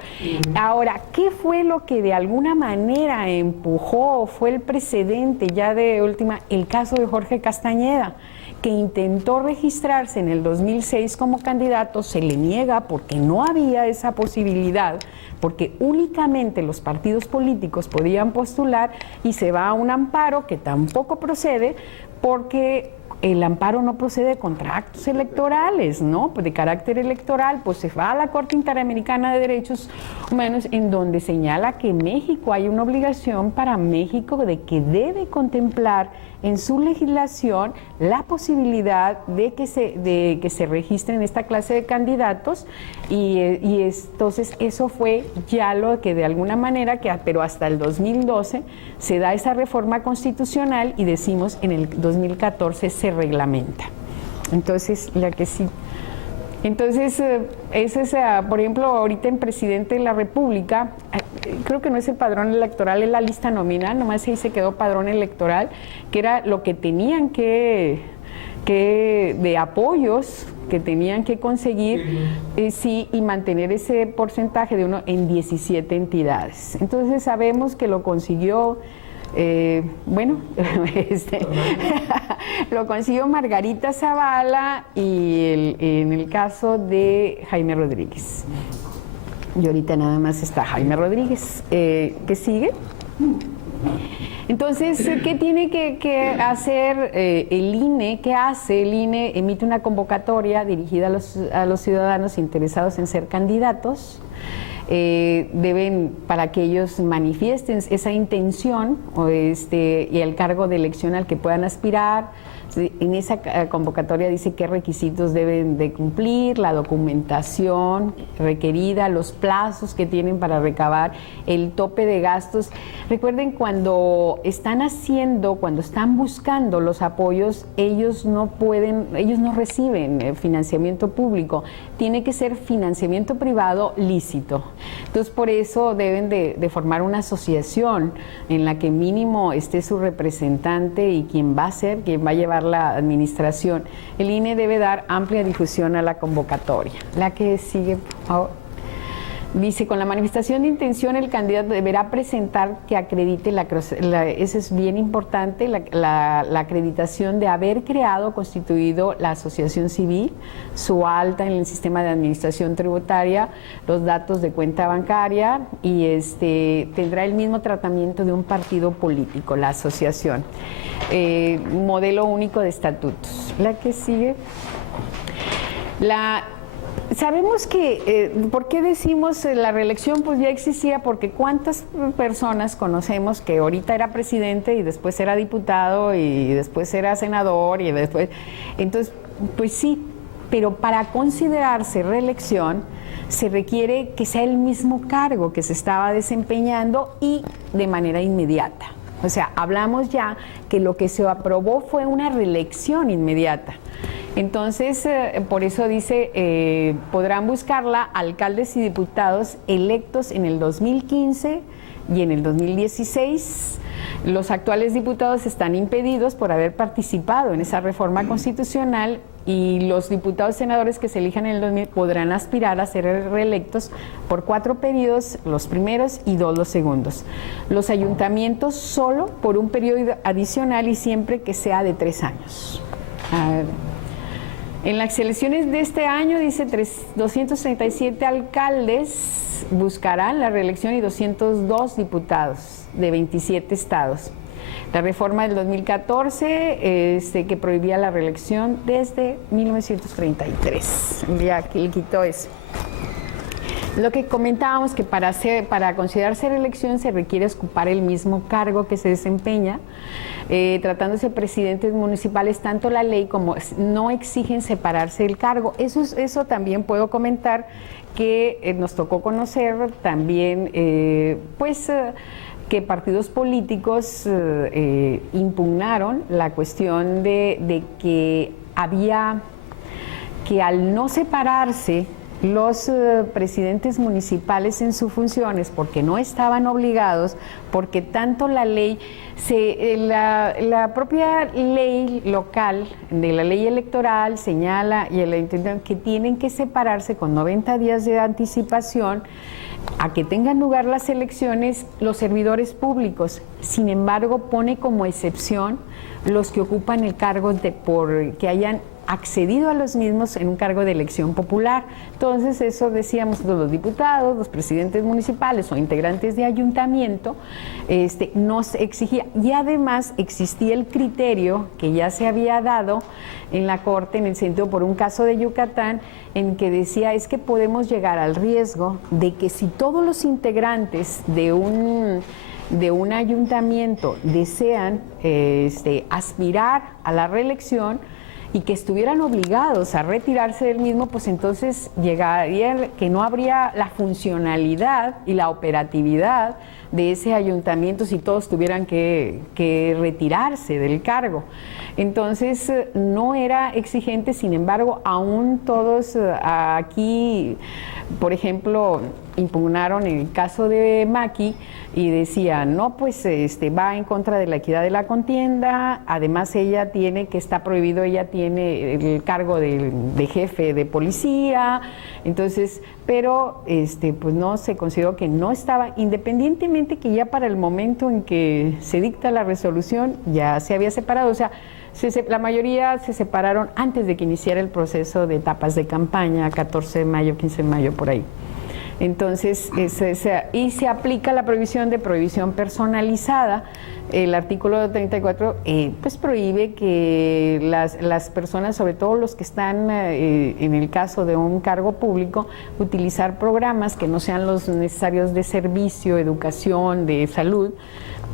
Ahora, ¿qué fue lo que de alguna manera empujó, fue el precedente ya de última? El caso de Jorge Castañeda, que intentó registrarse en el 2006 como candidato, se le niega porque no había esa posibilidad, porque únicamente los partidos políticos podían postular, y se va a un amparo que tampoco procede, porque el amparo no procede contra actos electorales, ¿no? De carácter electoral, pues se va a la Corte Interamericana de Derechos Humanos, en donde señala que México, hay una obligación para México de que debe contemplar en su legislación la posibilidad de que se registren esta clase de candidatos, y entonces eso fue ya lo que de alguna manera, pero hasta el 2012 se da esa reforma constitucional y decimos en el 2014 se reglamenta. Entonces, la que sí. Entonces, por ejemplo, ahorita en presidente de la República, creo que no es el padrón electoral, es la lista nominal, nomás ahí se quedó padrón electoral, que era lo que tenían de apoyos que tenían que conseguir, sí, y mantener ese porcentaje de uno en 17 entidades. Entonces sabemos que lo consiguió, lo consiguió Margarita Zavala, y en el caso de Jaime Rodríguez. Y ahorita nada más está Jaime Rodríguez. ¿Qué sigue? Entonces, ¿qué tiene que hacer el INE? ¿Qué hace? El INE emite una convocatoria dirigida a los ciudadanos interesados en ser candidatos. Para que ellos manifiesten esa intención y el cargo de elección al que puedan aspirar. En esa convocatoria dice qué requisitos deben de cumplir, la documentación requerida, los plazos que tienen para recabar, el tope de gastos. Recuerden, cuando están buscando los apoyos, ellos no reciben financiamiento público, tiene que ser financiamiento privado lícito. Entonces, por eso deben de formar una asociación en la que mínimo esté su representante y quien va a llevar la administración. El INE debe dar amplia difusión a la convocatoria. La que sigue, por favor. Dice, con la manifestación de intención el candidato deberá presentar que acredite, eso es bien importante, la acreditación de haber creado, constituido la asociación civil, su alta en el sistema de administración tributaria, los datos de cuenta bancaria, y tendrá el mismo tratamiento de un partido político, la asociación. Modelo único de estatutos. La que sigue. Sabemos que, ¿por qué decimos la reelección? Pues ya existía, porque ¿cuántas personas conocemos que ahorita era presidente y después era diputado y después era senador y después? Entonces, pues sí, pero para considerarse reelección se requiere que sea el mismo cargo que se estaba desempeñando y de manera inmediata. O sea, hablamos ya que lo que se aprobó fue una reelección inmediata. Entonces, por eso dice, podrán buscarla alcaldes y diputados electos en el 2015 y en el 2016. Los actuales diputados están impedidos por haber participado en esa reforma constitucional y los diputados y senadores que se elijan en el 2000 podrán aspirar a ser reelectos por 4 periodos, los primeros y 2 los segundos. Los ayuntamientos solo por un periodo adicional y siempre que sea de 3 años. En las elecciones de este año, dice, 237 alcaldes buscarán la reelección y 202 diputados de 27 estados. La reforma del 2014 que prohibía la reelección desde 1933, ya que le quitó eso. Lo que comentábamos que para considerarse reelección se requiere ocupar el mismo cargo que se desempeña. Tratándose de presidentes municipales, tanto la ley como no exigen separarse del cargo. Eso también puedo comentar que nos tocó conocer también, que partidos políticos impugnaron la cuestión de que había que al no separarse los presidentes municipales en sus funciones, porque no estaban obligados, porque tanto la ley, la propia ley local de la ley electoral señala y el intendente que tienen que separarse con 90 días de anticipación a que tengan lugar las elecciones los servidores públicos. Sin embargo, pone como excepción los que ocupan el cargo por que hayan accedido a los mismos en un cargo de elección popular. Entonces, eso decíamos, los diputados, los presidentes municipales o integrantes de ayuntamiento, nos exigía, y además existía el criterio que ya se había dado en la Corte, en el sentido por un caso de Yucatán, en que decía es que podemos llegar al riesgo de que si todos los integrantes de un ayuntamiento desean aspirar a la reelección, y que estuvieran obligados a retirarse del mismo, pues entonces llegaría que no habría la funcionalidad y la operatividad de ese ayuntamiento si todos tuvieran que retirarse del cargo. Entonces no era exigente, sin embargo, aún todos aquí, por ejemplo, impugnaron el caso de Maki y decían, no, pues va en contra de la equidad de la contienda, además ella tiene, que está prohibido, ella tiene el cargo de jefe de policía, entonces, pero pues no, se consideró que no estaba, independientemente que ya para el momento en que se dicta la resolución ya se había separado, o sea, la mayoría se separaron antes de que iniciara el proceso de etapas de campaña, 14 de mayo, 15 de mayo, por ahí. Entonces, y se aplica la prohibición de prohibición personalizada. El artículo 34 pues prohíbe que las personas, sobre todo los que están en el caso de un cargo público, utilizar programas que no sean los necesarios de servicio, educación, de salud,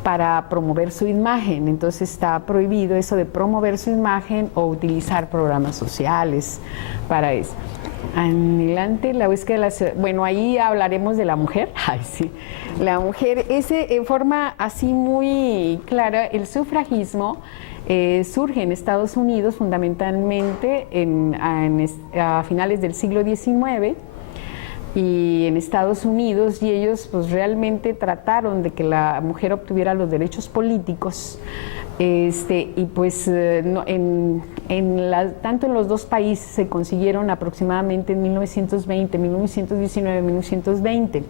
para promover su imagen. Entonces está prohibido eso de promover su imagen o utilizar programas sociales para eso. Adelante, la búsqueda de bueno, ahí hablaremos de la mujer. Ay, sí. La mujer, en forma así muy clara, el sufragismo surge en Estados Unidos fundamentalmente a finales del siglo XIX y en Estados Unidos, y ellos pues realmente trataron de que la mujer obtuviera los derechos políticos. Y pues tanto en los dos países se consiguieron aproximadamente en 1920, 1919, 1920.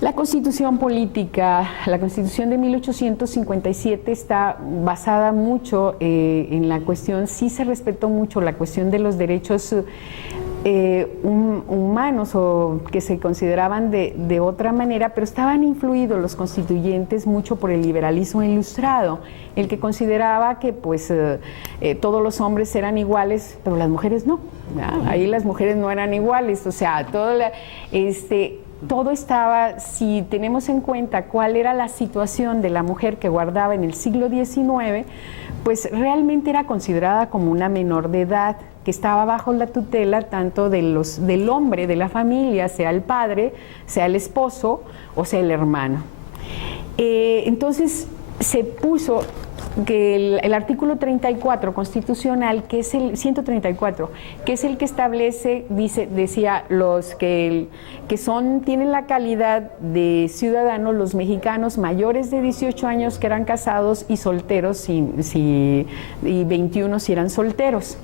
La Constitución política, la Constitución de 1857 está basada mucho en la cuestión, sí se respetó mucho la cuestión de los derechos humanos o que se consideraban de otra manera, pero estaban influidos los constituyentes mucho por el liberalismo ilustrado, el que consideraba que pues todos los hombres eran iguales, pero las mujeres no, ¿verdad? Ahí las mujeres no eran iguales, o sea, todo estaba, si tenemos en cuenta cuál era la situación de la mujer que guardaba en el siglo XIX, pues realmente era considerada como una menor de edad, que estaba bajo la tutela tanto del hombre de la familia, sea el padre, sea el esposo o sea el hermano. Entonces se puso que el artículo 34 constitucional, que es el 134, que es el que establece, decía, los que tienen la calidad de ciudadanos los mexicanos mayores de 18 años que eran casados y solteros, y 21 si eran solteros.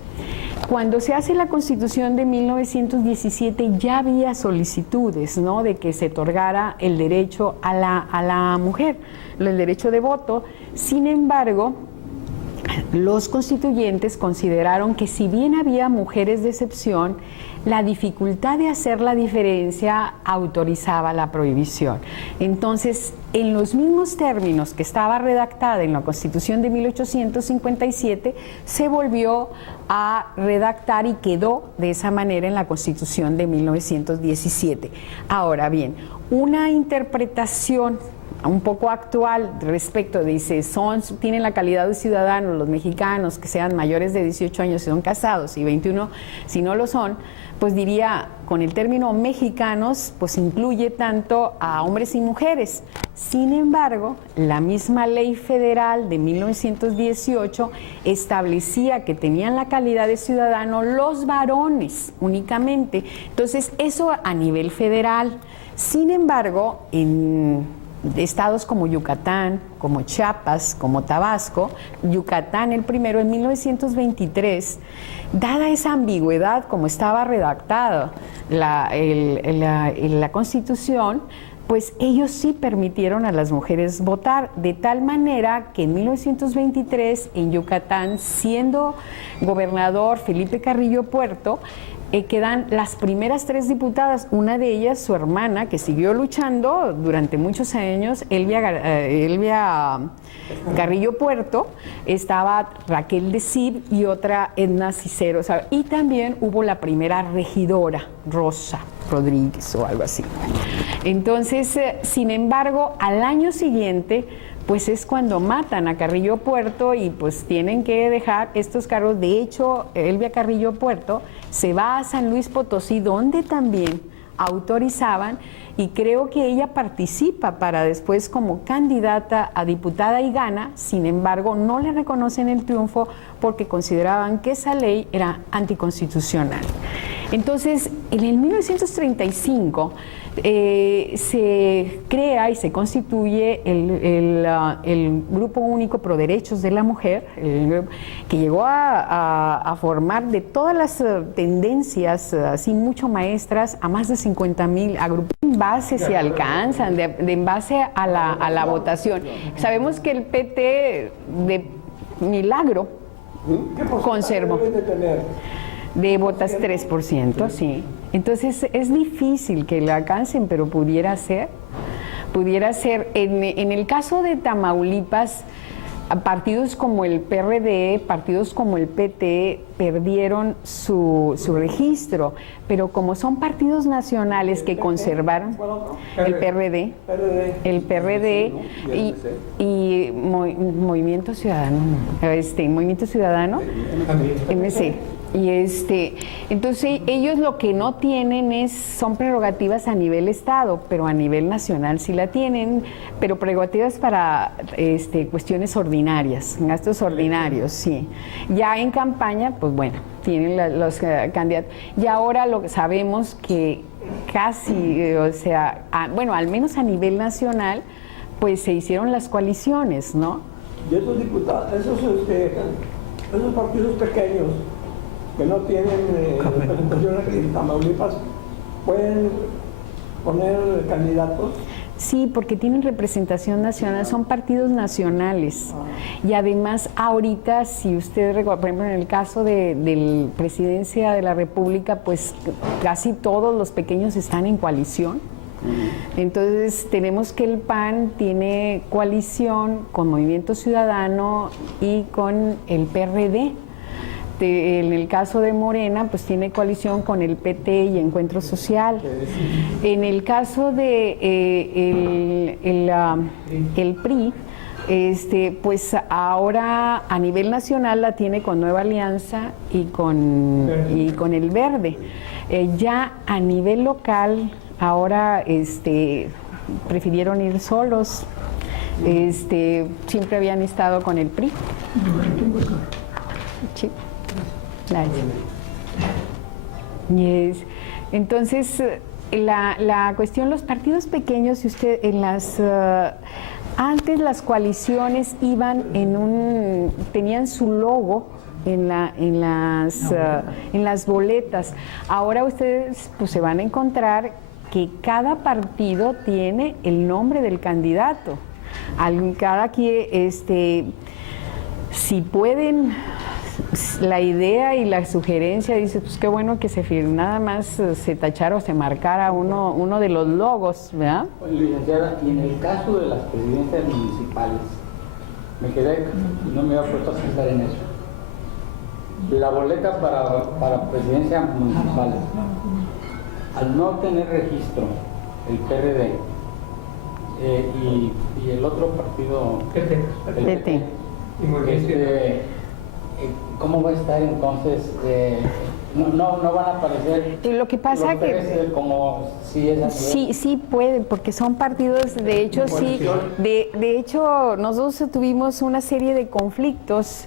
Cuando se hace la Constitución de 1917 ya había solicitudes, ¿no?, de que se otorgara el derecho a la mujer, el derecho de voto. Sin embargo, los constituyentes consideraron que si bien había mujeres de excepción, la dificultad de hacer la diferencia autorizaba la prohibición. Entonces, en los mismos términos que estaba redactada en la Constitución de 1857, se volvió a redactar y quedó de esa manera en la Constitución de 1917. Ahora bien, una interpretación un poco actual respecto, dice, tienen la calidad de ciudadanos los mexicanos que sean mayores de 18 años y son casados, y 21 si no lo son, pues diría, con el término mexicanos, pues incluye tanto a hombres y mujeres. Sin embargo, la misma ley federal de 1918 establecía que tenían la calidad de ciudadano los varones únicamente. Entonces, eso a nivel federal. Sin embargo, en estados como Yucatán, como Chiapas, como Tabasco, Yucatán el primero en 1923, dada esa ambigüedad como estaba redactada la Constitución, pues ellos sí permitieron a las mujeres votar, de tal manera que en 1923 en Yucatán, siendo gobernador Felipe Carrillo Puerto, quedan las primeras 3 diputadas, una de ellas su hermana, que siguió luchando durante muchos años, Elvia Carrillo Puerto, estaba Raquel de Cid y otra Edna Cicero, ¿sabe? Y también hubo la primera regidora, Rosa Rodríguez o algo así. Entonces, sin embargo, al año siguiente, pues es cuando matan a Carrillo Puerto y pues tienen que dejar estos cargos. De hecho, Elvia Carrillo Puerto se va a San Luis Potosí, donde también autorizaban, y creo que ella participa para después como candidata a diputada y gana. Sin embargo, no le reconocen el triunfo porque consideraban que esa ley era anticonstitucional. Entonces, en el 1935 se crea y se constituye el Grupo Único Pro Derechos de la Mujer, que llegó a formar de todas las tendencias, así mucho maestras, a más de 50,000 agrupos. En base se alcanzan, en base a la votación. Sabemos que el PT de milagro conservó. De votas 3%, sí. Entonces es difícil que lo alcancen, pero pudiera ser. En el caso de Tamaulipas, partidos como el PRD, partidos como el PT perdieron su registro, pero como son partidos nacionales que conservaron el PRD y Movimiento Ciudadano, Movimiento Ciudadano, MC. Y entonces ellos lo que no tienen son prerrogativas a nivel estado, pero a nivel nacional sí la tienen, pero prerrogativas para cuestiones ordinarias, gastos ordinarios, sí. Ya en campaña, pues bueno, tienen los candidatos. Y ahora lo que sabemos que casi, bueno, al menos a nivel nacional, pues se hicieron las coaliciones, ¿no? Y esos diputados, esos partidos pequeños que no tienen representación en Tamaulipas, ¿pueden poner candidatos? Sí, porque tienen representación nacional, son partidos nacionales. Y además, ahorita, si usted recuerda, por ejemplo, en el caso de la presidencia de la República, pues casi todos los pequeños están en coalición. Entonces, tenemos que el PAN tiene coalición con Movimiento Ciudadano y con el PRD. En el caso de Morena, pues tiene coalición con el PT y Encuentro Social. En el caso de el PRI, Pues ahora a nivel nacional la tiene con Nueva Alianza y con el Verde. Ya a nivel local ahora prefirieron ir solos. Siempre habían estado con el PRI. Sí. Yes. Entonces, la cuestión, los partidos pequeños, antes las coaliciones iban tenían su logo en las boletas. Ahora ustedes pues se van a encontrar que cada partido tiene el nombre del candidato. Si pueden, la idea y la sugerencia dice, pues qué bueno que nada más se tachara o se marcara uno de los logos, ¿verdad? Licenciada, y en el caso de las presidencias municipales, me quedé, no me había puesto a pensar en eso. La boleta para presidencia municipal, al no tener registro, el PRD y el otro partido, el PT, ¿cómo va a estar entonces? No van a aparecer. Lo que pasa que como si es sí pueden, porque son partidos, de hecho sí, de hecho nosotros tuvimos una serie de conflictos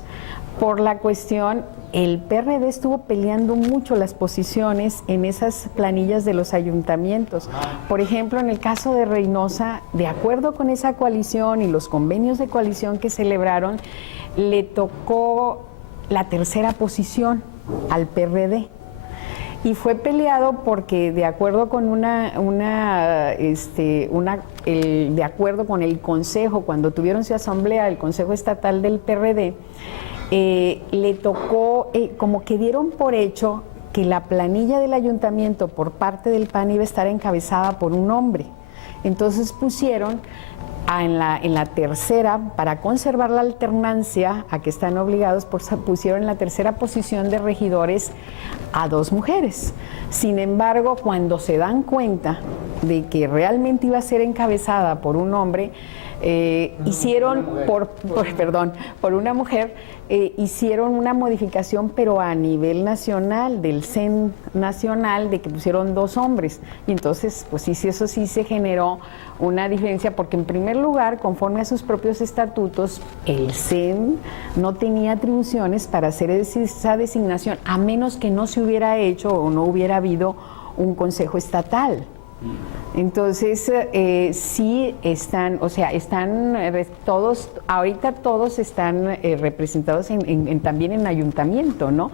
por la cuestión. El PRD estuvo peleando mucho las posiciones en esas planillas de los ayuntamientos. Por ejemplo, en el caso de Reynosa, de acuerdo con esa coalición y los convenios de coalición que celebraron, le tocó la tercera posición al PRD. Y fue peleado porque de acuerdo con de acuerdo con el Consejo, cuando tuvieron su asamblea, el Consejo Estatal del PRD, le tocó, como que dieron por hecho que la planilla del ayuntamiento por parte del PAN iba a estar encabezada por un hombre. Entonces pusieron en la tercera, para conservar la alternancia a que están obligados, pusieron en la tercera posición de regidores a 2 mujeres. Sin embargo, cuando se dan cuenta de que realmente iba a ser encabezada por un hombre, hicieron por una mujer, hicieron una modificación, pero a nivel nacional, del CEN nacional, de que pusieron 2 hombres. Y entonces, pues sí, eso sí se generó una diferencia, porque en primer lugar, conforme a sus propios estatutos, el CEN no tenía atribuciones para hacer esa designación, a menos que no se hubiera hecho o no hubiera habido un consejo estatal. Entonces, sí están, o sea, están todos, ahorita todos están representados también en ayuntamiento, ¿no?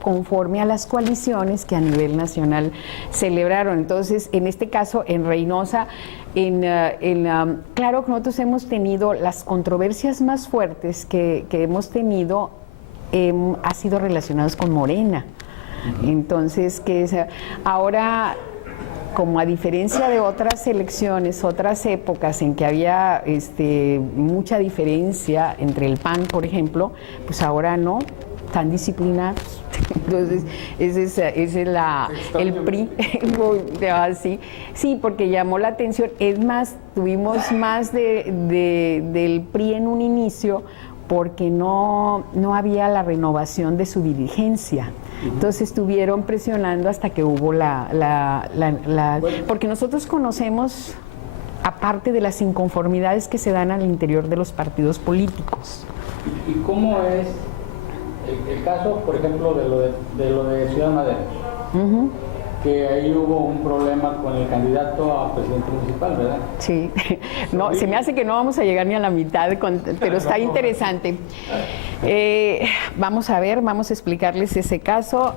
Conforme a las coaliciones que a nivel nacional celebraron. Entonces, en este caso, en Reynosa, claro que nosotros hemos tenido las controversias más fuertes que hemos tenido, ha sido relacionadas con Morena. Entonces, ahora, como a diferencia de otras elecciones, otras épocas en que había mucha diferencia entre el PAN, por ejemplo, pues ahora no, están disciplinados. Entonces, ese es el PRI. Sí, porque llamó la atención. Es más, tuvimos más del PRI en un inicio porque no había la renovación de su dirigencia. Entonces estuvieron presionando hasta que hubo porque nosotros conocemos, aparte de las inconformidades que se dan al interior de los partidos políticos. ¿Y cómo es el caso, por ejemplo, de lo de Ciudad Madero? Que ahí hubo un problema con el candidato a presidente municipal, ¿verdad? Sí, no, se me hace que no vamos a llegar ni a la mitad, pero está interesante. Vamos a ver, vamos a explicarles ese caso.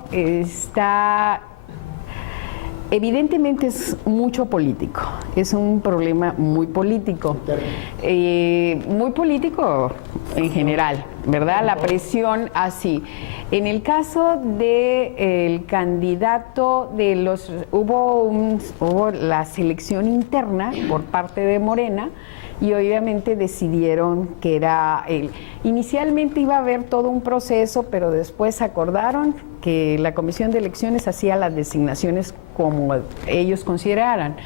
Evidentemente es mucho político, es un problema muy político en general, ¿verdad? La presión así. En el caso del candidato hubo la selección interna por parte de Morena y obviamente decidieron que era él. Inicialmente iba a haber todo un proceso, pero después acordaron que la Comisión de Elecciones hacía las designaciones como ellos consideraran.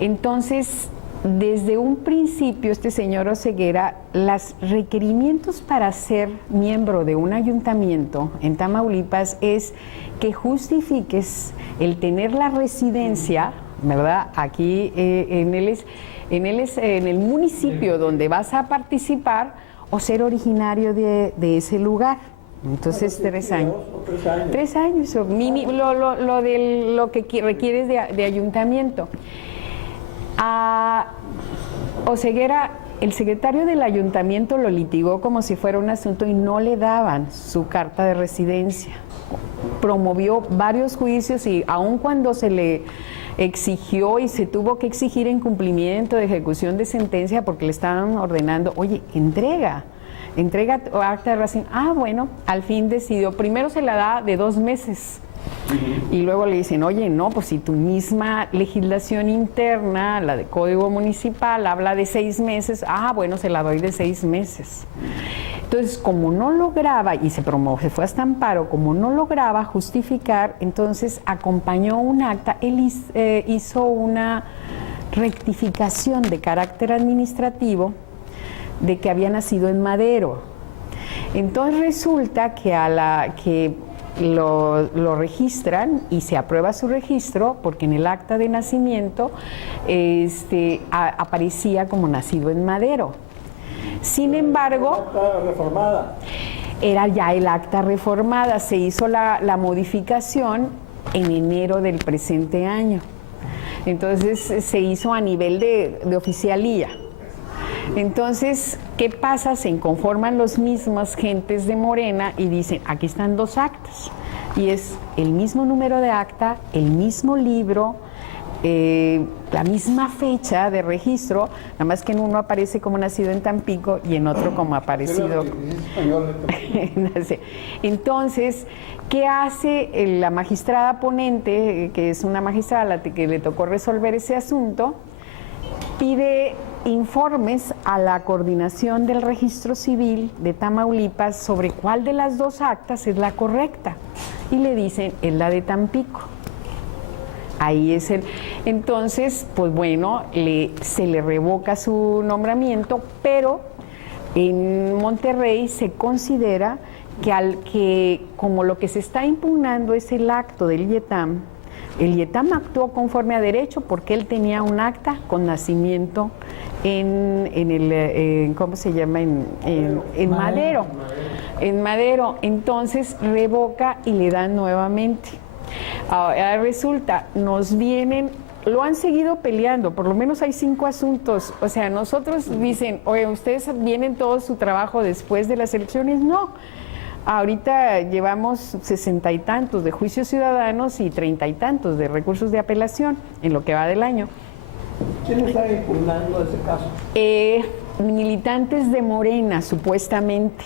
Entonces, desde un principio este señor Oseguera, los requerimientos para ser miembro de un ayuntamiento en Tamaulipas es que justifiques el tener la residencia, ¿verdad? Aquí en el municipio donde vas a participar o ser originario de ese lugar. Entonces 3 años. 3 años, lo que requieres de ayuntamiento. A Oseguera, el secretario del ayuntamiento lo litigó como si fuera un asunto y no le daban su carta de residencia. Promovió varios juicios y aun cuando se le exigió y se tuvo que exigir en cumplimiento de ejecución de sentencia porque le estaban ordenando, oye, entrega tu acta de residencia. Ah, bueno, al fin decidió, primero se la da de 2 meses. Y luego le dicen, oye, no, pues si tu misma legislación interna, la de Código Municipal, habla de 6 meses, bueno, se la doy de 6 meses. Entonces, como no lograba, y se fue hasta amparo, como no lograba justificar, entonces acompañó un acta, él hizo una rectificación de carácter administrativo de que había nacido en Madero. Entonces resulta que lo registran y se aprueba su registro porque en el acta de nacimiento aparecía como nacido en Madero. Sin embargo, acta reformada. Era ya el acta reformada, se hizo la modificación en enero del presente año. Entonces se hizo a nivel de oficialía. Entonces, ¿qué pasa? Se inconforman los mismos gentes de Morena y dicen, aquí están 2 actas. Y es el mismo número de acta, el mismo libro, la misma fecha de registro, nada más que en uno aparece como nacido en Tampico y en otro como aparecido. Entonces, ¿qué hace la magistrada ponente, que es una magistrada a la que le tocó resolver ese asunto? Pide informes a la coordinación del registro civil de Tamaulipas sobre cuál de las 2 actas es la correcta. Y le dicen, es la de Tampico. Ahí es entonces, pues bueno, se le revoca su nombramiento, pero en Monterrey se considera que como lo que se está impugnando es el acto del IETAM, el IETAM actuó conforme a derecho porque él tenía un acta con nacimiento ¿cómo se llama? En Madero. En Madero. Entonces revoca y le dan nuevamente. Ahora resulta, lo han seguido peleando, por lo menos hay 5 asuntos. O sea, nosotros dicen, oye, ¿ustedes vienen todo su trabajo después de las elecciones? No. Ahorita llevamos 60 y tantos de juicios ciudadanos y 30 y tantos de recursos de apelación en lo que va del año. ¿Quién está impugnando ese caso? Militantes de Morena, supuestamente.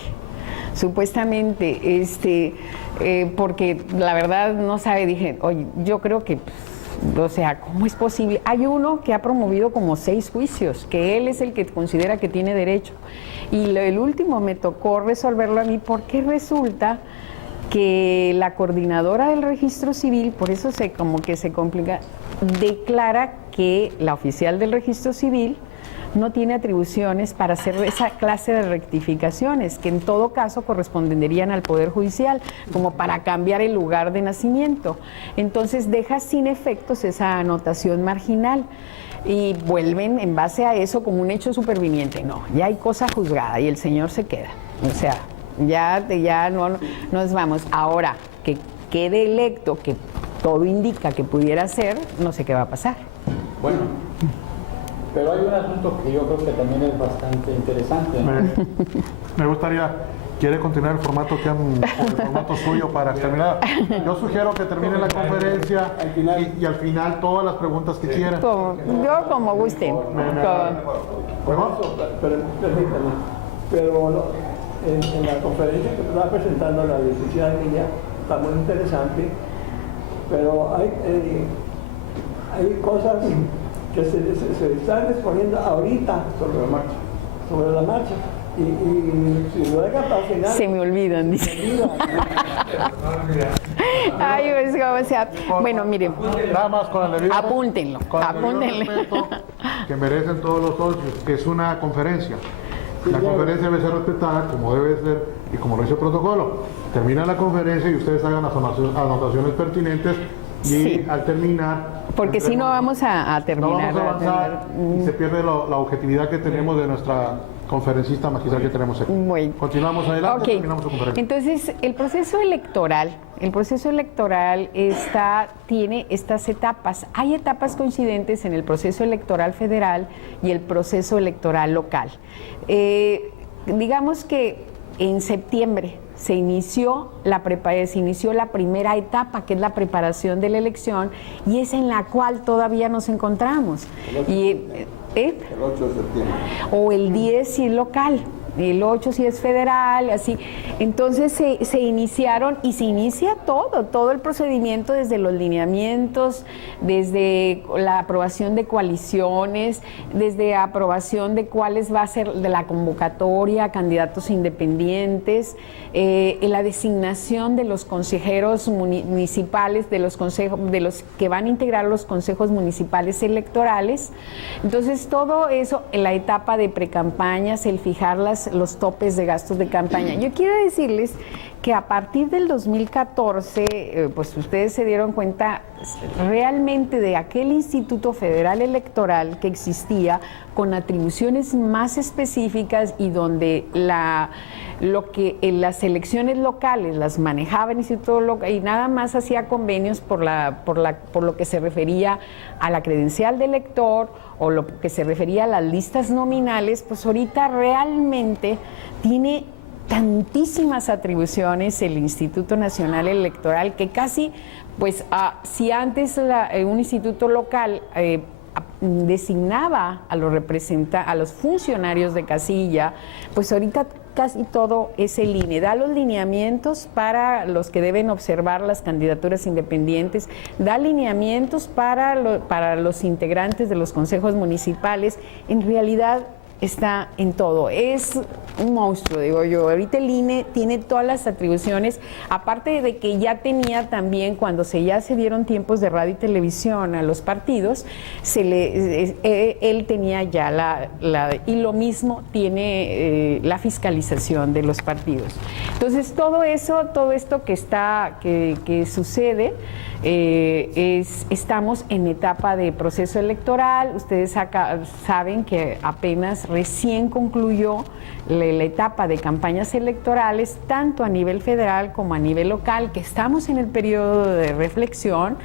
Porque la verdad no sabe, dije, oye, yo creo que, o sea, ¿cómo es posible? Hay uno que ha promovido como 6 juicios, que él es el que considera que tiene derecho. Y el último me tocó resolverlo a mí porque resulta que la coordinadora del registro civil, por eso como que se complica, declara que la oficial del registro civil no tiene atribuciones para hacer esa clase de rectificaciones, que en todo caso corresponderían al Poder Judicial, como para cambiar el lugar de nacimiento. Entonces deja sin efectos esa anotación marginal y vuelven en base a eso como un hecho superviniente. No, ya hay cosa juzgada y el señor se queda. O sea, ya no nos vamos. Ahora, que quede electo, que todo indica que pudiera ser, no sé qué va a pasar. Bueno, pero hay un asunto que yo creo que también es bastante interesante, ¿no? Me gustaría, ¿quiere continuar el formato suyo para terminar? Yo sugiero que termine la conferencia y al final todas las preguntas que quieran. Como gusten. Permítame, pero en la conferencia que estaba presentando la licenciada Niña está muy interesante, pero hay cosas que se están exponiendo ahorita sobre la marcha. Y si lo dejan para el final... Se me olvidan, dice. Ay, pues, o sea, bueno, miren. Nada más con el debido. Apúntenlo. Con el debido respeto, que merecen todos los socios, que es una conferencia. La conferencia debe ser respetada como debe ser y como lo dice el protocolo. Termina la conferencia y ustedes hagan las anotaciones pertinentes y sí, al terminar... porque si no vamos a terminar. No vamos a avanzar y se pierde la objetividad que tenemos de nuestra conferencista magistral que tenemos aquí. Bueno. Continuamos adelante, Okay. terminamos su conferencia. Entonces, el proceso electoral tiene estas etapas. Hay etapas coincidentes en el proceso electoral federal y el proceso electoral local. Digamos que en septiembre se inició la primera etapa, que es la preparación de la elección, y es en la cual todavía nos encontramos. El 8 de septiembre. O el 10 si es local, el 8 si es federal, así. Entonces se iniciaron y se inicia todo el procedimiento, desde los lineamientos, desde la aprobación de coaliciones, desde aprobación de cuáles va a ser de la convocatoria, candidatos independientes, la designación de los consejeros municipales, de los que van a integrar los consejos municipales electorales. Entonces todo eso en la etapa de precampañas, el fijar los topes de gastos de campaña. Yo quiero decirles que a partir del 2014, pues ustedes se dieron cuenta realmente de aquel Instituto Federal Electoral que existía con atribuciones más específicas y donde lo que en las elecciones locales las manejaba el Instituto Local y nada más hacía convenios por lo que se refería a la credencial de elector o lo que se refería a las listas nominales, pues ahorita realmente tiene tantísimas atribuciones el Instituto Nacional Electoral que casi, pues si antes un instituto local designaba a los funcionarios de casilla, pues ahorita casi todo es el INE, da los lineamientos para los que deben observar las candidaturas independientes, da lineamientos para los integrantes de los consejos municipales. En realidad está en todo, es un monstruo, digo yo. Ahorita el INE tiene todas las atribuciones, aparte de que ya tenía también, cuando ya se dieron tiempos de radio y televisión a los partidos, él tenía ya y lo mismo tiene la fiscalización de los partidos. Entonces todo esto que sucede, estamos en etapa de proceso electoral. Ustedes saben que apenas recién concluyó la etapa de campañas electorales, tanto a nivel federal como a nivel local, que estamos en el periodo de reflexión,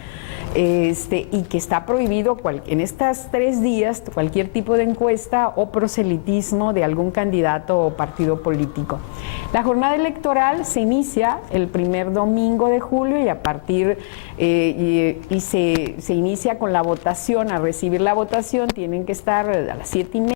y que está prohibido en estos 3 días cualquier tipo de encuesta o proselitismo de algún candidato o partido político. La jornada electoral se inicia el primer domingo de julio y a partir se inicia con la votación. A recibir la votación tienen que estar a las 7:30